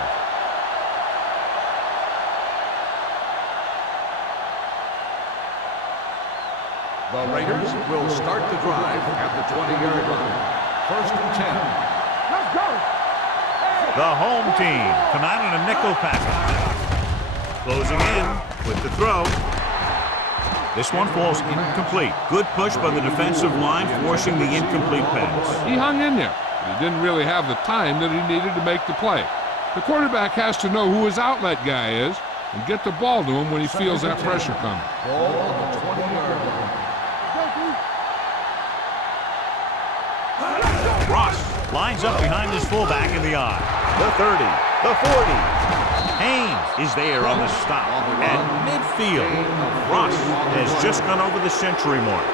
The Raiders will start the drive at the 20-yard line. 1st and 10. Let's go. The home team come out in a nickel package. Closing in with the throw. This one falls incomplete. Good push by the defensive line, forcing the incomplete pass. He hung in there, but he didn't really have the time that he needed to make the play. The quarterback has to know who his outlet guy is and get the ball to him when he feels that pressure coming. Ball on the 20-yard line. Ross lines up behind his fullback in the I. The 30, the 40. Haynes is there on the stop at midfield. Ross has just gone over the century mark.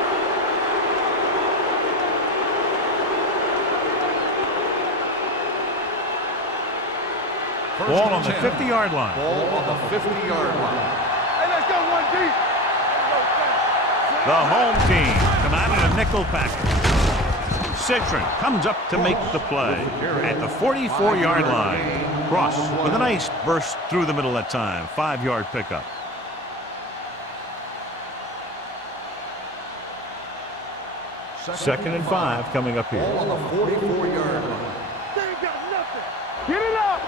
Ball on the 50-yard line. Ball on the 50-yard line. Hey, let's go one deep. The home team come out in a nickel package. Citron comes up to make the play at the 44-yard line. Ross with a nice burst through the middle that time. 5-yard pickup. Second and 5 coming up here. Ball on the 44-yard line. They ain't got nothing. Get it up.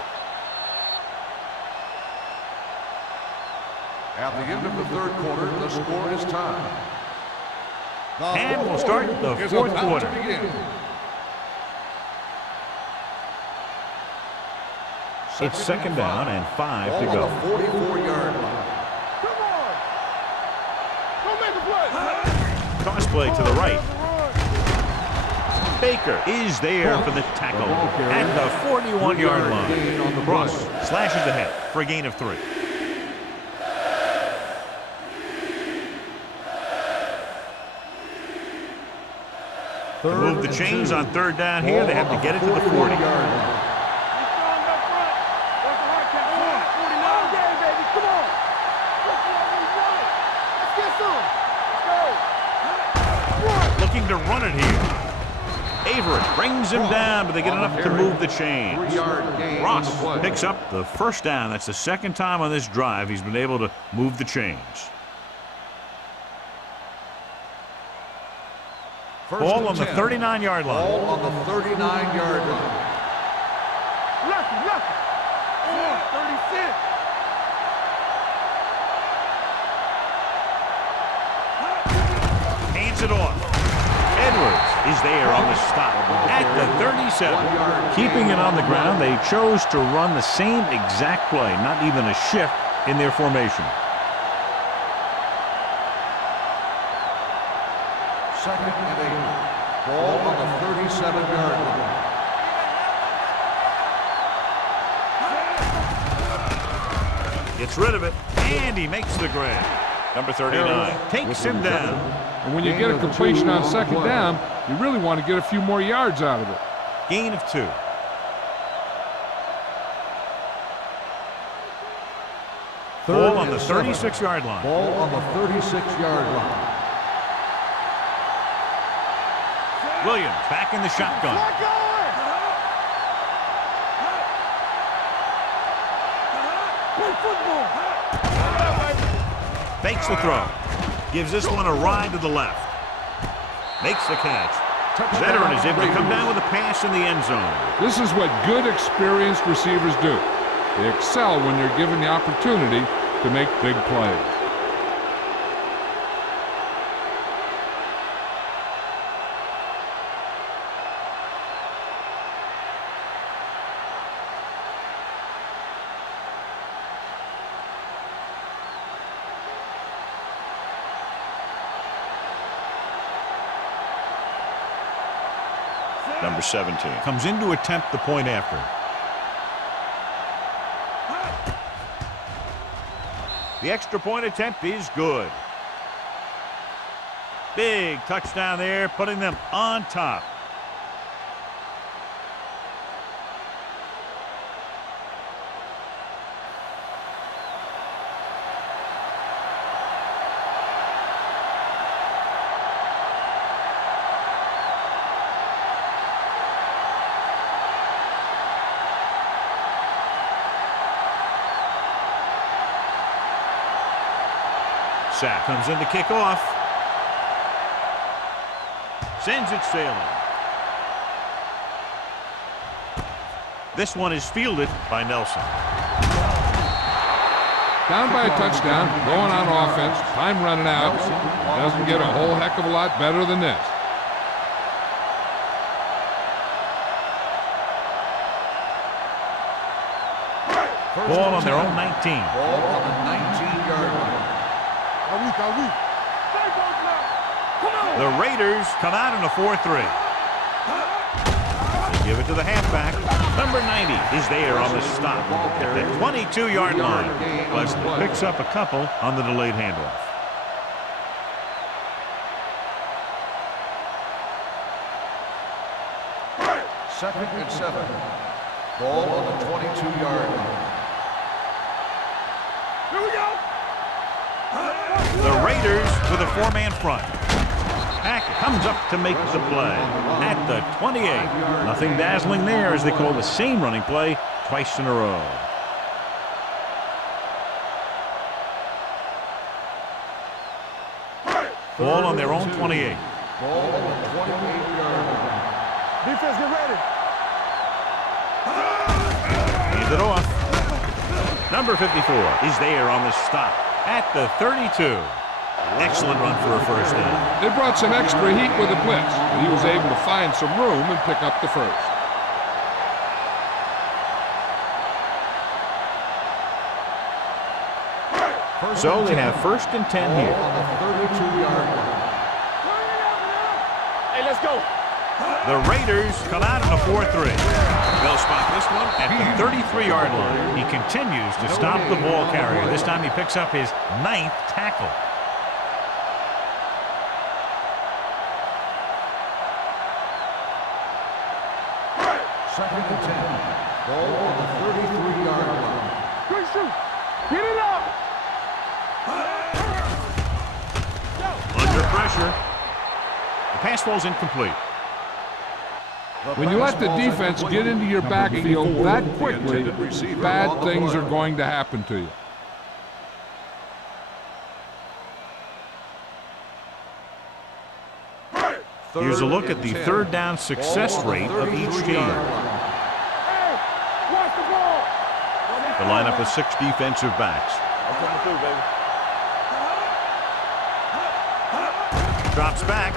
At the end of the 3rd quarter, the score is tied. And we'll start the 4th quarter. It's 2nd down and 5 to go. 44-yard line. Come on. Go make a play. Toss play to the right. Baker is there for the tackle at the 41-yard line. Ross slashes ahead for a gain of 3. To move the chains on 3rd down here, they have to get it to the 40. Looking to run it here. Avery brings him down, but they get enough to move the chains. Ross picks up the 1st down. That's the 2nd time on this drive he's been able to move the chains. Ball on the 39-yard line. Ball on the 39-yard line. Lucky. 36. Hands it off. Edwards is there on the stop at the 37. Keeping it on the ground, they chose to run the same exact play, not even a shift in their formation. 2nd and 8. Ball on the 37-yard line. Gets rid of it, and he makes the grab. Number 39 takes him down. And when you get a completion on second down, you really want to get a few more yards out of it. Gain of 2. Ball on the 36-yard line. Ball on the 36-yard line. Williams back in the shotgun. Fakes the throw. Gives this one a ride to the left. Makes the catch. Veteran is able to come down with a pass in the end zone. This is what good, experienced receivers do. They excel when they're given the opportunity to make big plays. Number 17 comes in to attempt the point after. The extra point attempt is good. Big touchdown there, putting them on top. Sack comes in to kick off. Sends it sailing. This one is fielded by Nelson. Down by a touchdown, going on offense, time running out. Doesn't get a whole heck of a lot better than this. Ball on their own 19. Ball on the 19-yard line. The Raiders come out in a 4-3. They give it to the halfback. Number 90 is there on the stop at the 22-yard line. Leslie picks up a couple on the delayed handoff. Second and 7. Ball on the 22-yard line. Here we go. The Raiders with a 4-man front. Hackett comes up to make the play at the 28. Nothing dazzling there as they call the same running play twice in a row. Ball on their own 28. Ball on the 28-yard line. Defense, get ready. Hands it off. Number 54 is there on the stop at the 32. Excellent run for a first down. They brought some extra heat with the blitz, and he was able to find some room and pick up the first. So they have first and 10 here. On the 32-yard line. Hey, let's go. The Raiders come out in a 4-3. They'll spot this one at the 33-yard line. He continues to stop the ball carrier. This time he picks up his 9th tackle. Second and 10. Ball on the 33-yard line. Quick shoot. Get it up. Under pressure. The pass falls incomplete. When you let the defense get into your backfield that quickly, bad things are going to happen to you. Here's a look at the third down success rate of each team. Hey, watch the ball. The lineup of 6 defensive backs. I'm coming through, baby. Drops back.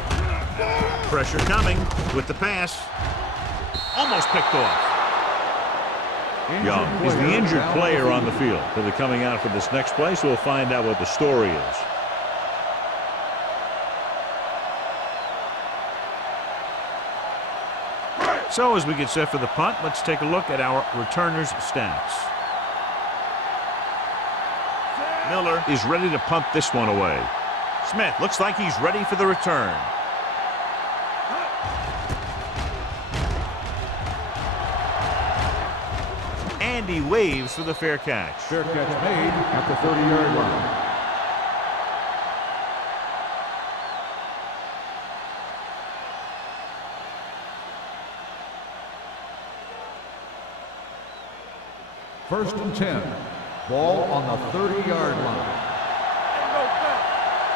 Pressure coming with the pass. Almost picked off. Young is the injured player on the field. He'll be coming out for this next play, so we'll find out what the story is. So as we get set for the punt, let's take a look at our returners' stats. Miller is ready to punt this one away. Smith looks like he's ready for the return. And he waves for the fair catch. Fair catch made at the 30-yard line. First and 10. Ball on the 30-yard line.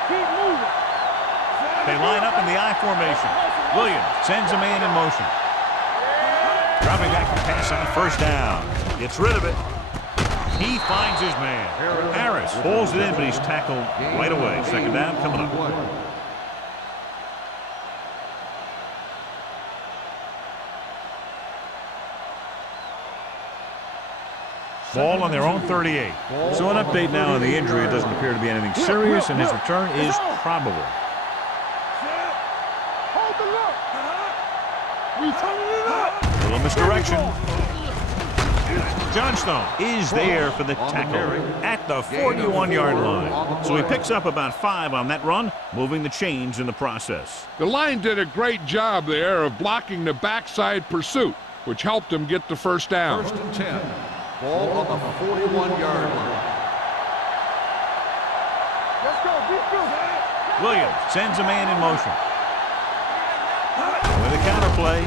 Keep moving. They line up in the I formation. Williams sends a man in motion. Dropping back to pass on first down. Gets rid of it. He finds his man. Harris pulls it in, but he's tackled right away. Second down coming up. Ball on their own 38. So an update now on the injury. It doesn't appear to be anything serious, and his return is probable. Hold the look. We turning it up. Little misdirection. Johnstone is there for the tackle at the 41-yard line. So he picks up about 5 on that run, moving the chains in the process. The line did a great job there of blocking the backside pursuit, which helped him get the first down. First and 10. Ball on the 41-yard line. Let's go. Beat you. Williams sends a man in motion. With a counterplay.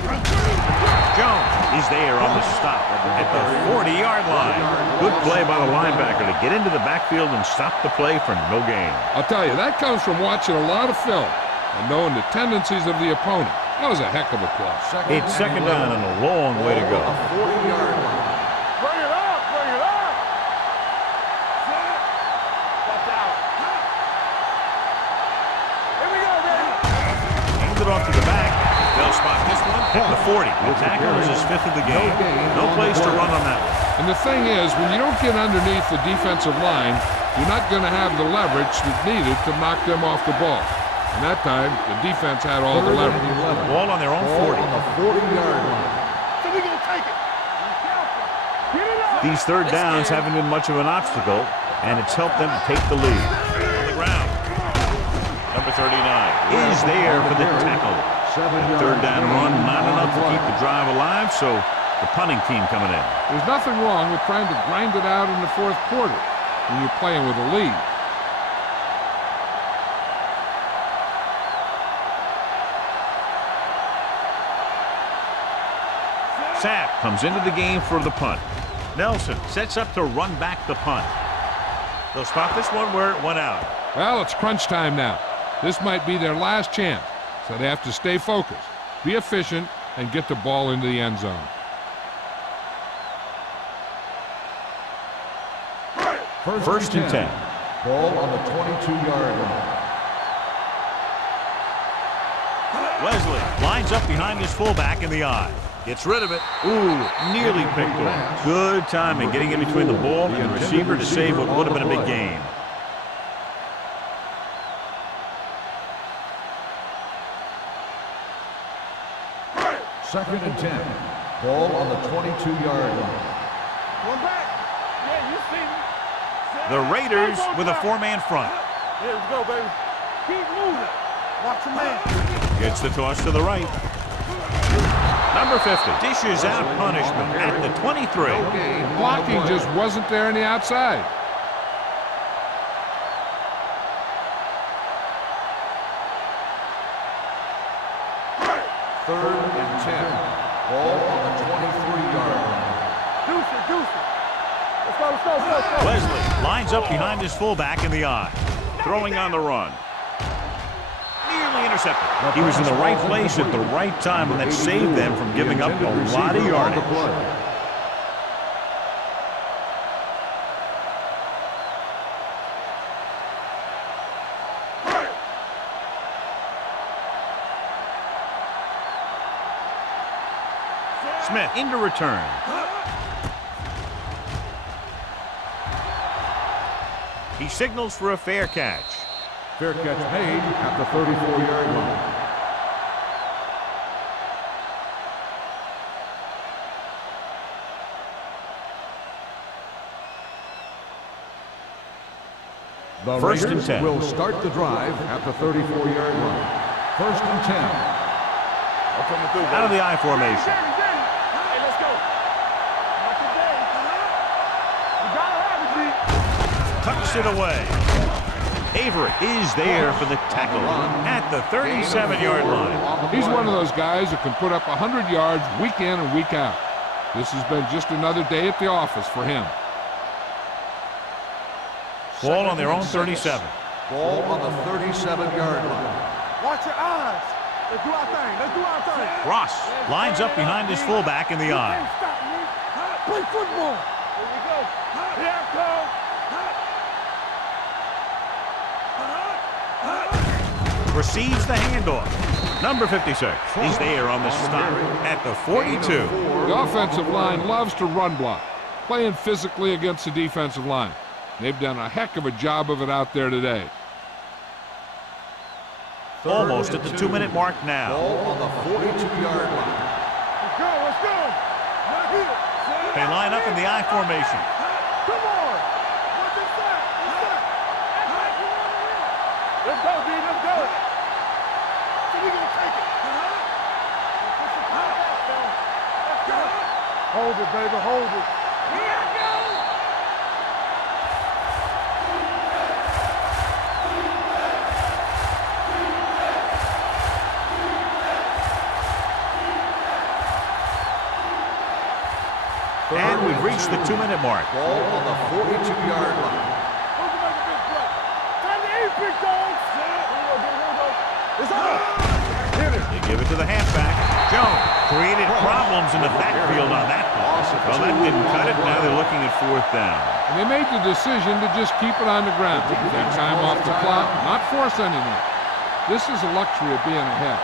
Jones is there on the stop at the 40-yard line. Good play by the linebacker to get into the backfield and stop the play for no gain. I'll tell you, that comes from watching a lot of film and knowing the tendencies of the opponent. That was a heck of a play. It's second down and a long way to go. 40-yard line. Bring it up. Bring it up. Watch out. Here we go, baby. Hands it off to the back. They'll spot this one at the 40. The tackle is his 5th of the game. No place to run on that one. And the thing is, when you don't get underneath the defensive line, you're not going to have the leverage that's needed to knock them off the ball. And that time, the defense had all the leverage. Ball on their own 40. On the 40-yard line. So we gonna take it. Get it up. These third downs haven't been much of an obstacle, and it's helped them to take the lead. On the ground. Number 39 is there for the tackle. Third down run, not enough to keep the drive alive, so the punting team coming in. There's nothing wrong with trying to grind it out in the fourth quarter when you're playing with a lead. Sapp comes into the game for the punt. Nelson sets up to run back the punt. They'll spot this one where it went out. Well, it's crunch time now. This might be their last chance, so they have to stay focused, be efficient, and get the ball into the end zone. First and 10. Ball on the 22-yard line. Leslie lines up behind his fullback in the I. Gets rid of it. Ooh, nearly picked off. Good timing getting in between the ball and the receiver to save what would have been a big gain. Second and 10. Ball on the 22-yard line. One back. Yeah, you see me. The Raiders with a 4-man front. Here we go, baby. Keep moving. Watch your man. Gets the toss to the right. Number 50 dishes out punishment at the 23. Blocking just wasn't there on the outside. Third and 10. Ball on the 23-yard line. Deuce it, deuce it. Let's go. Leslie lines up behind his fullback in the I. Throwing on the run. Nearly intercepted. He was in the right place at the right time, and that saved them from giving up a lot of yardage. Smith into return. He signals for a fair catch. Fair catch made at the 34-yard line. The First and Raiders 10. will start the drive at the 34-yard line. First and 10. I'm coming through, Out of the I formation. Hey, let's go. Not today. You gotta have it, G. Tucks it away. Avery is there for the tackle at the 37-yard line. He's one of those guys that can put up 100 yards week in and week out. This has been just another day at the office for him. Ball on their own 37. Ball on the 37-yard line. Watch your eyes. Let's do our thing. Let's do our thing. Ross lines up behind his fullback in the I. Can't stop me. Play football. Here we go. Here I come. Receives the handoff. Number 56 is there on the stop at the 42. The offensive line loves to run block, playing physically against the defensive line. They've done a heck of a job of it out there today. Almost at the 2-minute mark now. Ball on the 42-yard line. Let's go. Let's go. Right here. They line up in the I formation. Come on. What's this side? Let's go, D. Let's go. So we gonna take it. Let's go. Hold it, baby. Hold it. Here I go. And we've reached the 2-minute mark. Ball on the 42-yard line. Who's gonna make a big play? Time to eat, big dogs. Here we go. It's on. Hit it. They give it to the halfback. Jones created problems in the backfield on that play. Well, that didn't cut it. Now they're looking at 4th down. And they made the decision to just keep it on the ground. Take time off the clock, not force anything. This is a luxury of being ahead.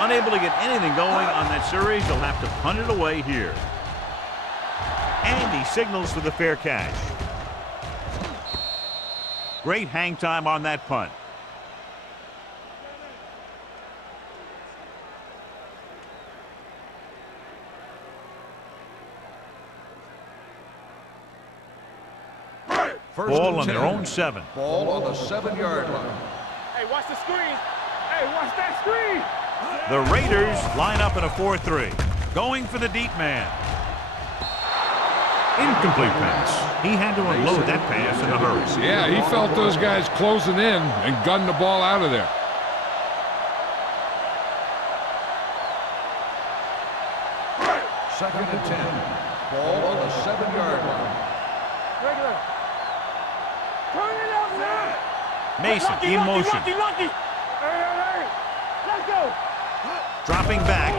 Unable to get anything going on that series, they'll have to punt it away here. And he signals for the fair catch. Great hang time on that punt. First Ball and on their 10. own 7. Ball on the 7-yard line. Hey, watch the screen. Hey, watch that screen. The Raiders line up in a 4-3. Going for the deep man. Incomplete pass. He had to unload that pass in a hurry. Yeah, he felt those guys closing in and gunned the ball out of there. Second and 10. Ball on the 7-yard line. Regular. Turn it up, man. Mason in motion. Lucky. Hey. Let's go. Dropping back.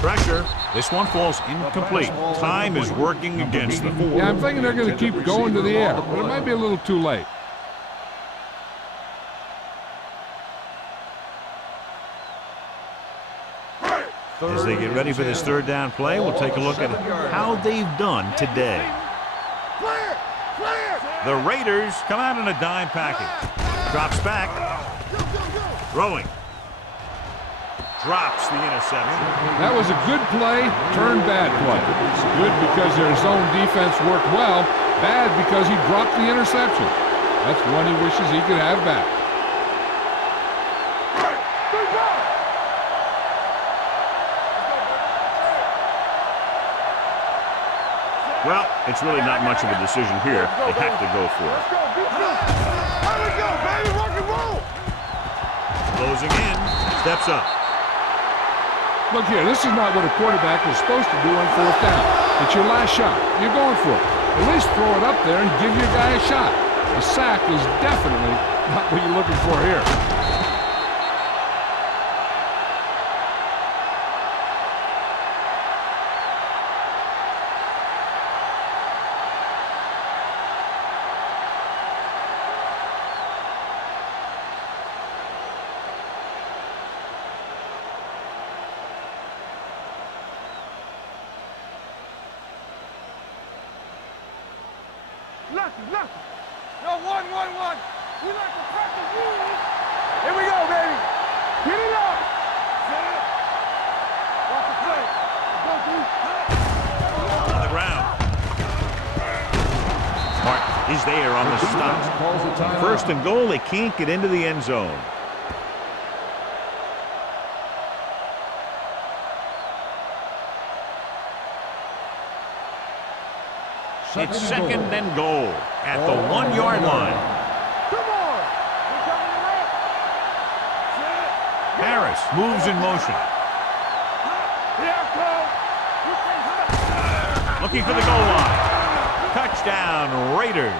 Pressure. This one falls incomplete. Time is working against them. Yeah, I'm thinking they're going to keep going to the air, but it might be a little too late. As they get ready for this 3rd down play, we'll take a look at how they've done today. Clear. Clear. The Raiders come out in a dime package. Drops back. Throwing. Drops the interception. That was a good play, turned bad play. It's good because their zone defense worked well, bad because he dropped the interception. That's one he wishes he could have back. Well, it's really not much of a decision here. They have to go for it. Let's go. There we go, baby. Rock and roll. Closing in. Steps up. Look here, this is not what a quarterback is supposed to do on 4th down. It's your last shot. You're going for it. At least throw it up there and give your guy a shot. A sack is definitely not what you're looking for here. Lucky. No, one. We like to practice you. Here we go, baby. Get it up. Watch the play. Go, dude. On the ground. Martin is there on the stop. First and goal, they can't get into the end zone. It's second and goal at the 1 yard line. Come on. We're coming in. Harris moves in motion. Here I come. Looking for the goal line. Touchdown, Raiders.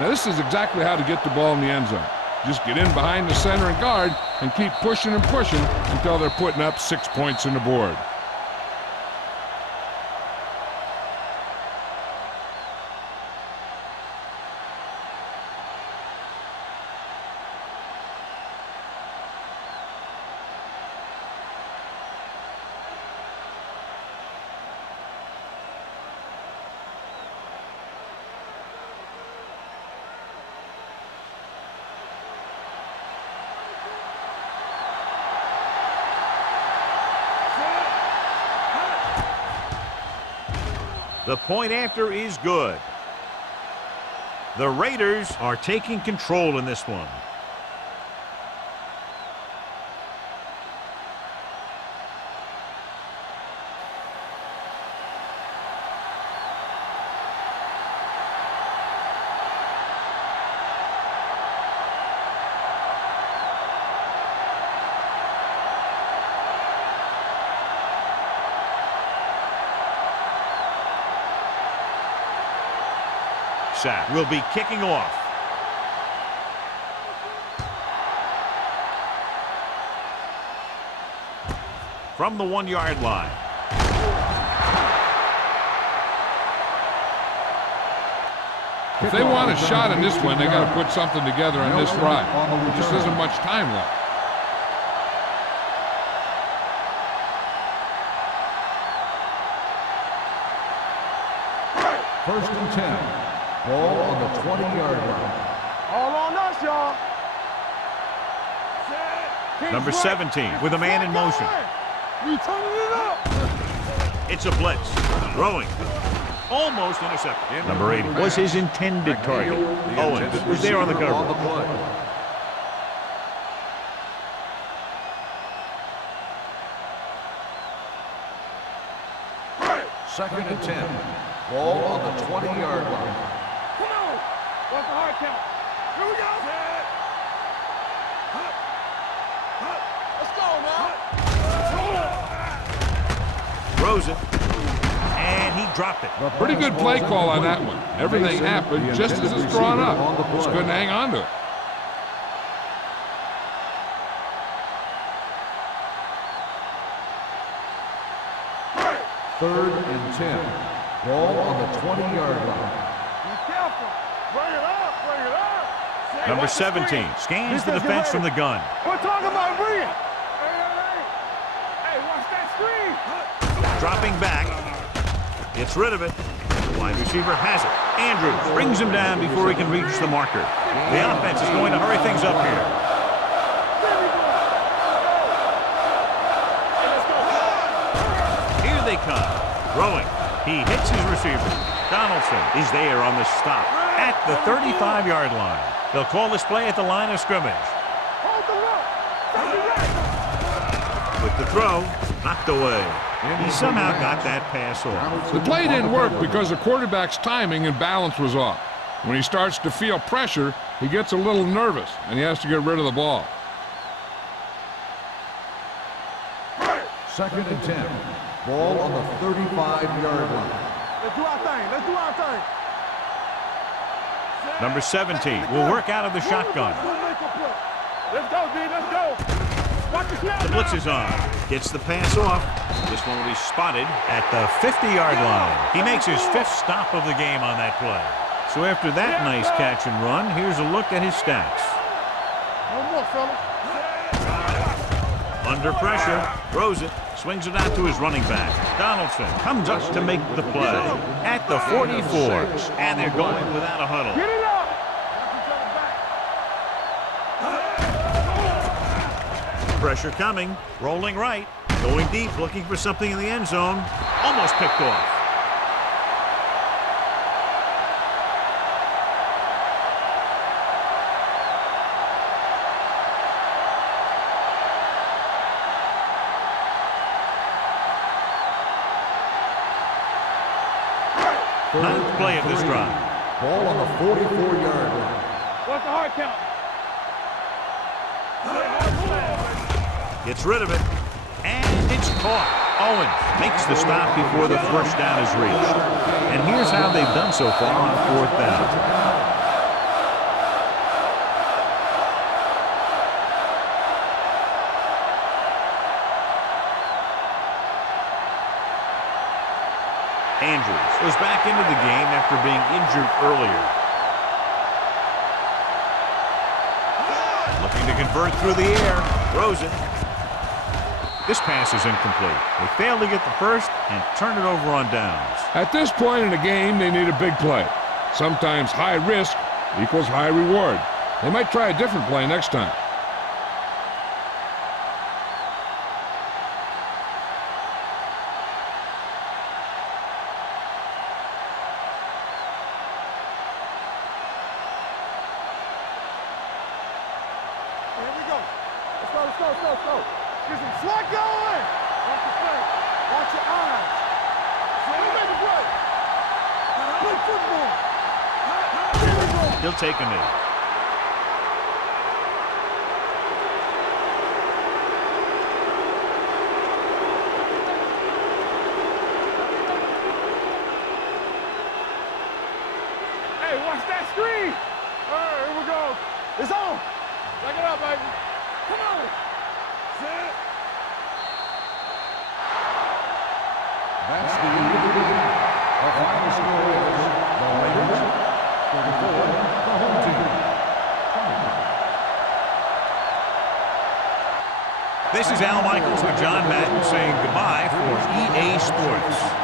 Now this is exactly how to get the ball in the end zone. Just get in behind the center and guard and keep pushing and pushing until they're putting up 6 points on the board. The point after is good. The Raiders are taking control in this one. Will be kicking off. From the 1 yard line. If they want a shot in this one, they got to put something together on this drive. There just isn't much time left. First and 10. Ball on the 20-yard line. All on us, y'all. Number 17 with a man in motion. We turning it up. It's a blitz. Throwing. Almost intercepted. Number 8 was his intended target. Owens was there on the cover. Second and 10. Ball on the 20-yard line. Come on. What's the hard count? Here we go. Let's go now. Throws it. And he dropped it. Pretty good play call on that one. Everything happened just as it's drawn up. Just couldn't hang on to it. Third and 10. Ball on the 20-yard line. Be careful. Bring it up. Bring it up. Number 17 scans the defense from the gun. We're talking about bring it. Hey, watch that screen. Dropping back. Gets rid of it. The wide receiver has it. Andrews brings him down before he can reach the marker. The offense is going to hurry things up here. Here they come. Throwing. He hits his receiver. Donaldson is there on the stop at the 35-yard line. They'll call this play at the line of scrimmage. With the throw, knocked away. He somehow got that pass off. The play didn't work because the quarterback's timing and balance was off. When he starts to feel pressure, he gets a little nervous, and he has to get rid of the ball. Second and 10. Ball on the 35-yard line. Let's do our thing. Let's do our thing. Number 17 will work out of the shotgun. Let's go, D. Let's go. Watch the snap. The blitz is on. Gets the pass off. This one will be spotted at the 50-yard line. He makes his 5th stop of the game on that play. So after that nice catch and run, here's a look at his stats. No more, fella. Under pressure, throws it, swings it out to his running back. Donaldson comes up to make the play at the 44, and they're going without a huddle. Get it up. Pressure coming, rolling right, going deep, looking for something in the end zone. Almost picked off. Ninth play of this drive. Ball on the 44-yard line. What's the hard count? Gets rid of it, and it's caught. Owens makes the stop before the first down is reached. And here's how they've done so far on fourth down. Andrews was back into the game after being injured earlier. Looking to convert through the air. Throws it. This pass is incomplete. They failed to get the first and turn it over on downs. At this point in the game, they need a big play. Sometimes high risk equals high reward. They might try a different play next time. Here we go. Let's go. Get some slack going. Watch your feet. Watch your eyes. So you make a break. Play football. Here we go. He'll take a knee. Hey, watch that screen. All right, here we go. It's on. Back it up, baby. Come on. Set. That's the end of the game. Our final score is the Raiders 34, the home team 20. This is Al Michaels with John Madden saying goodbye for EA Sports.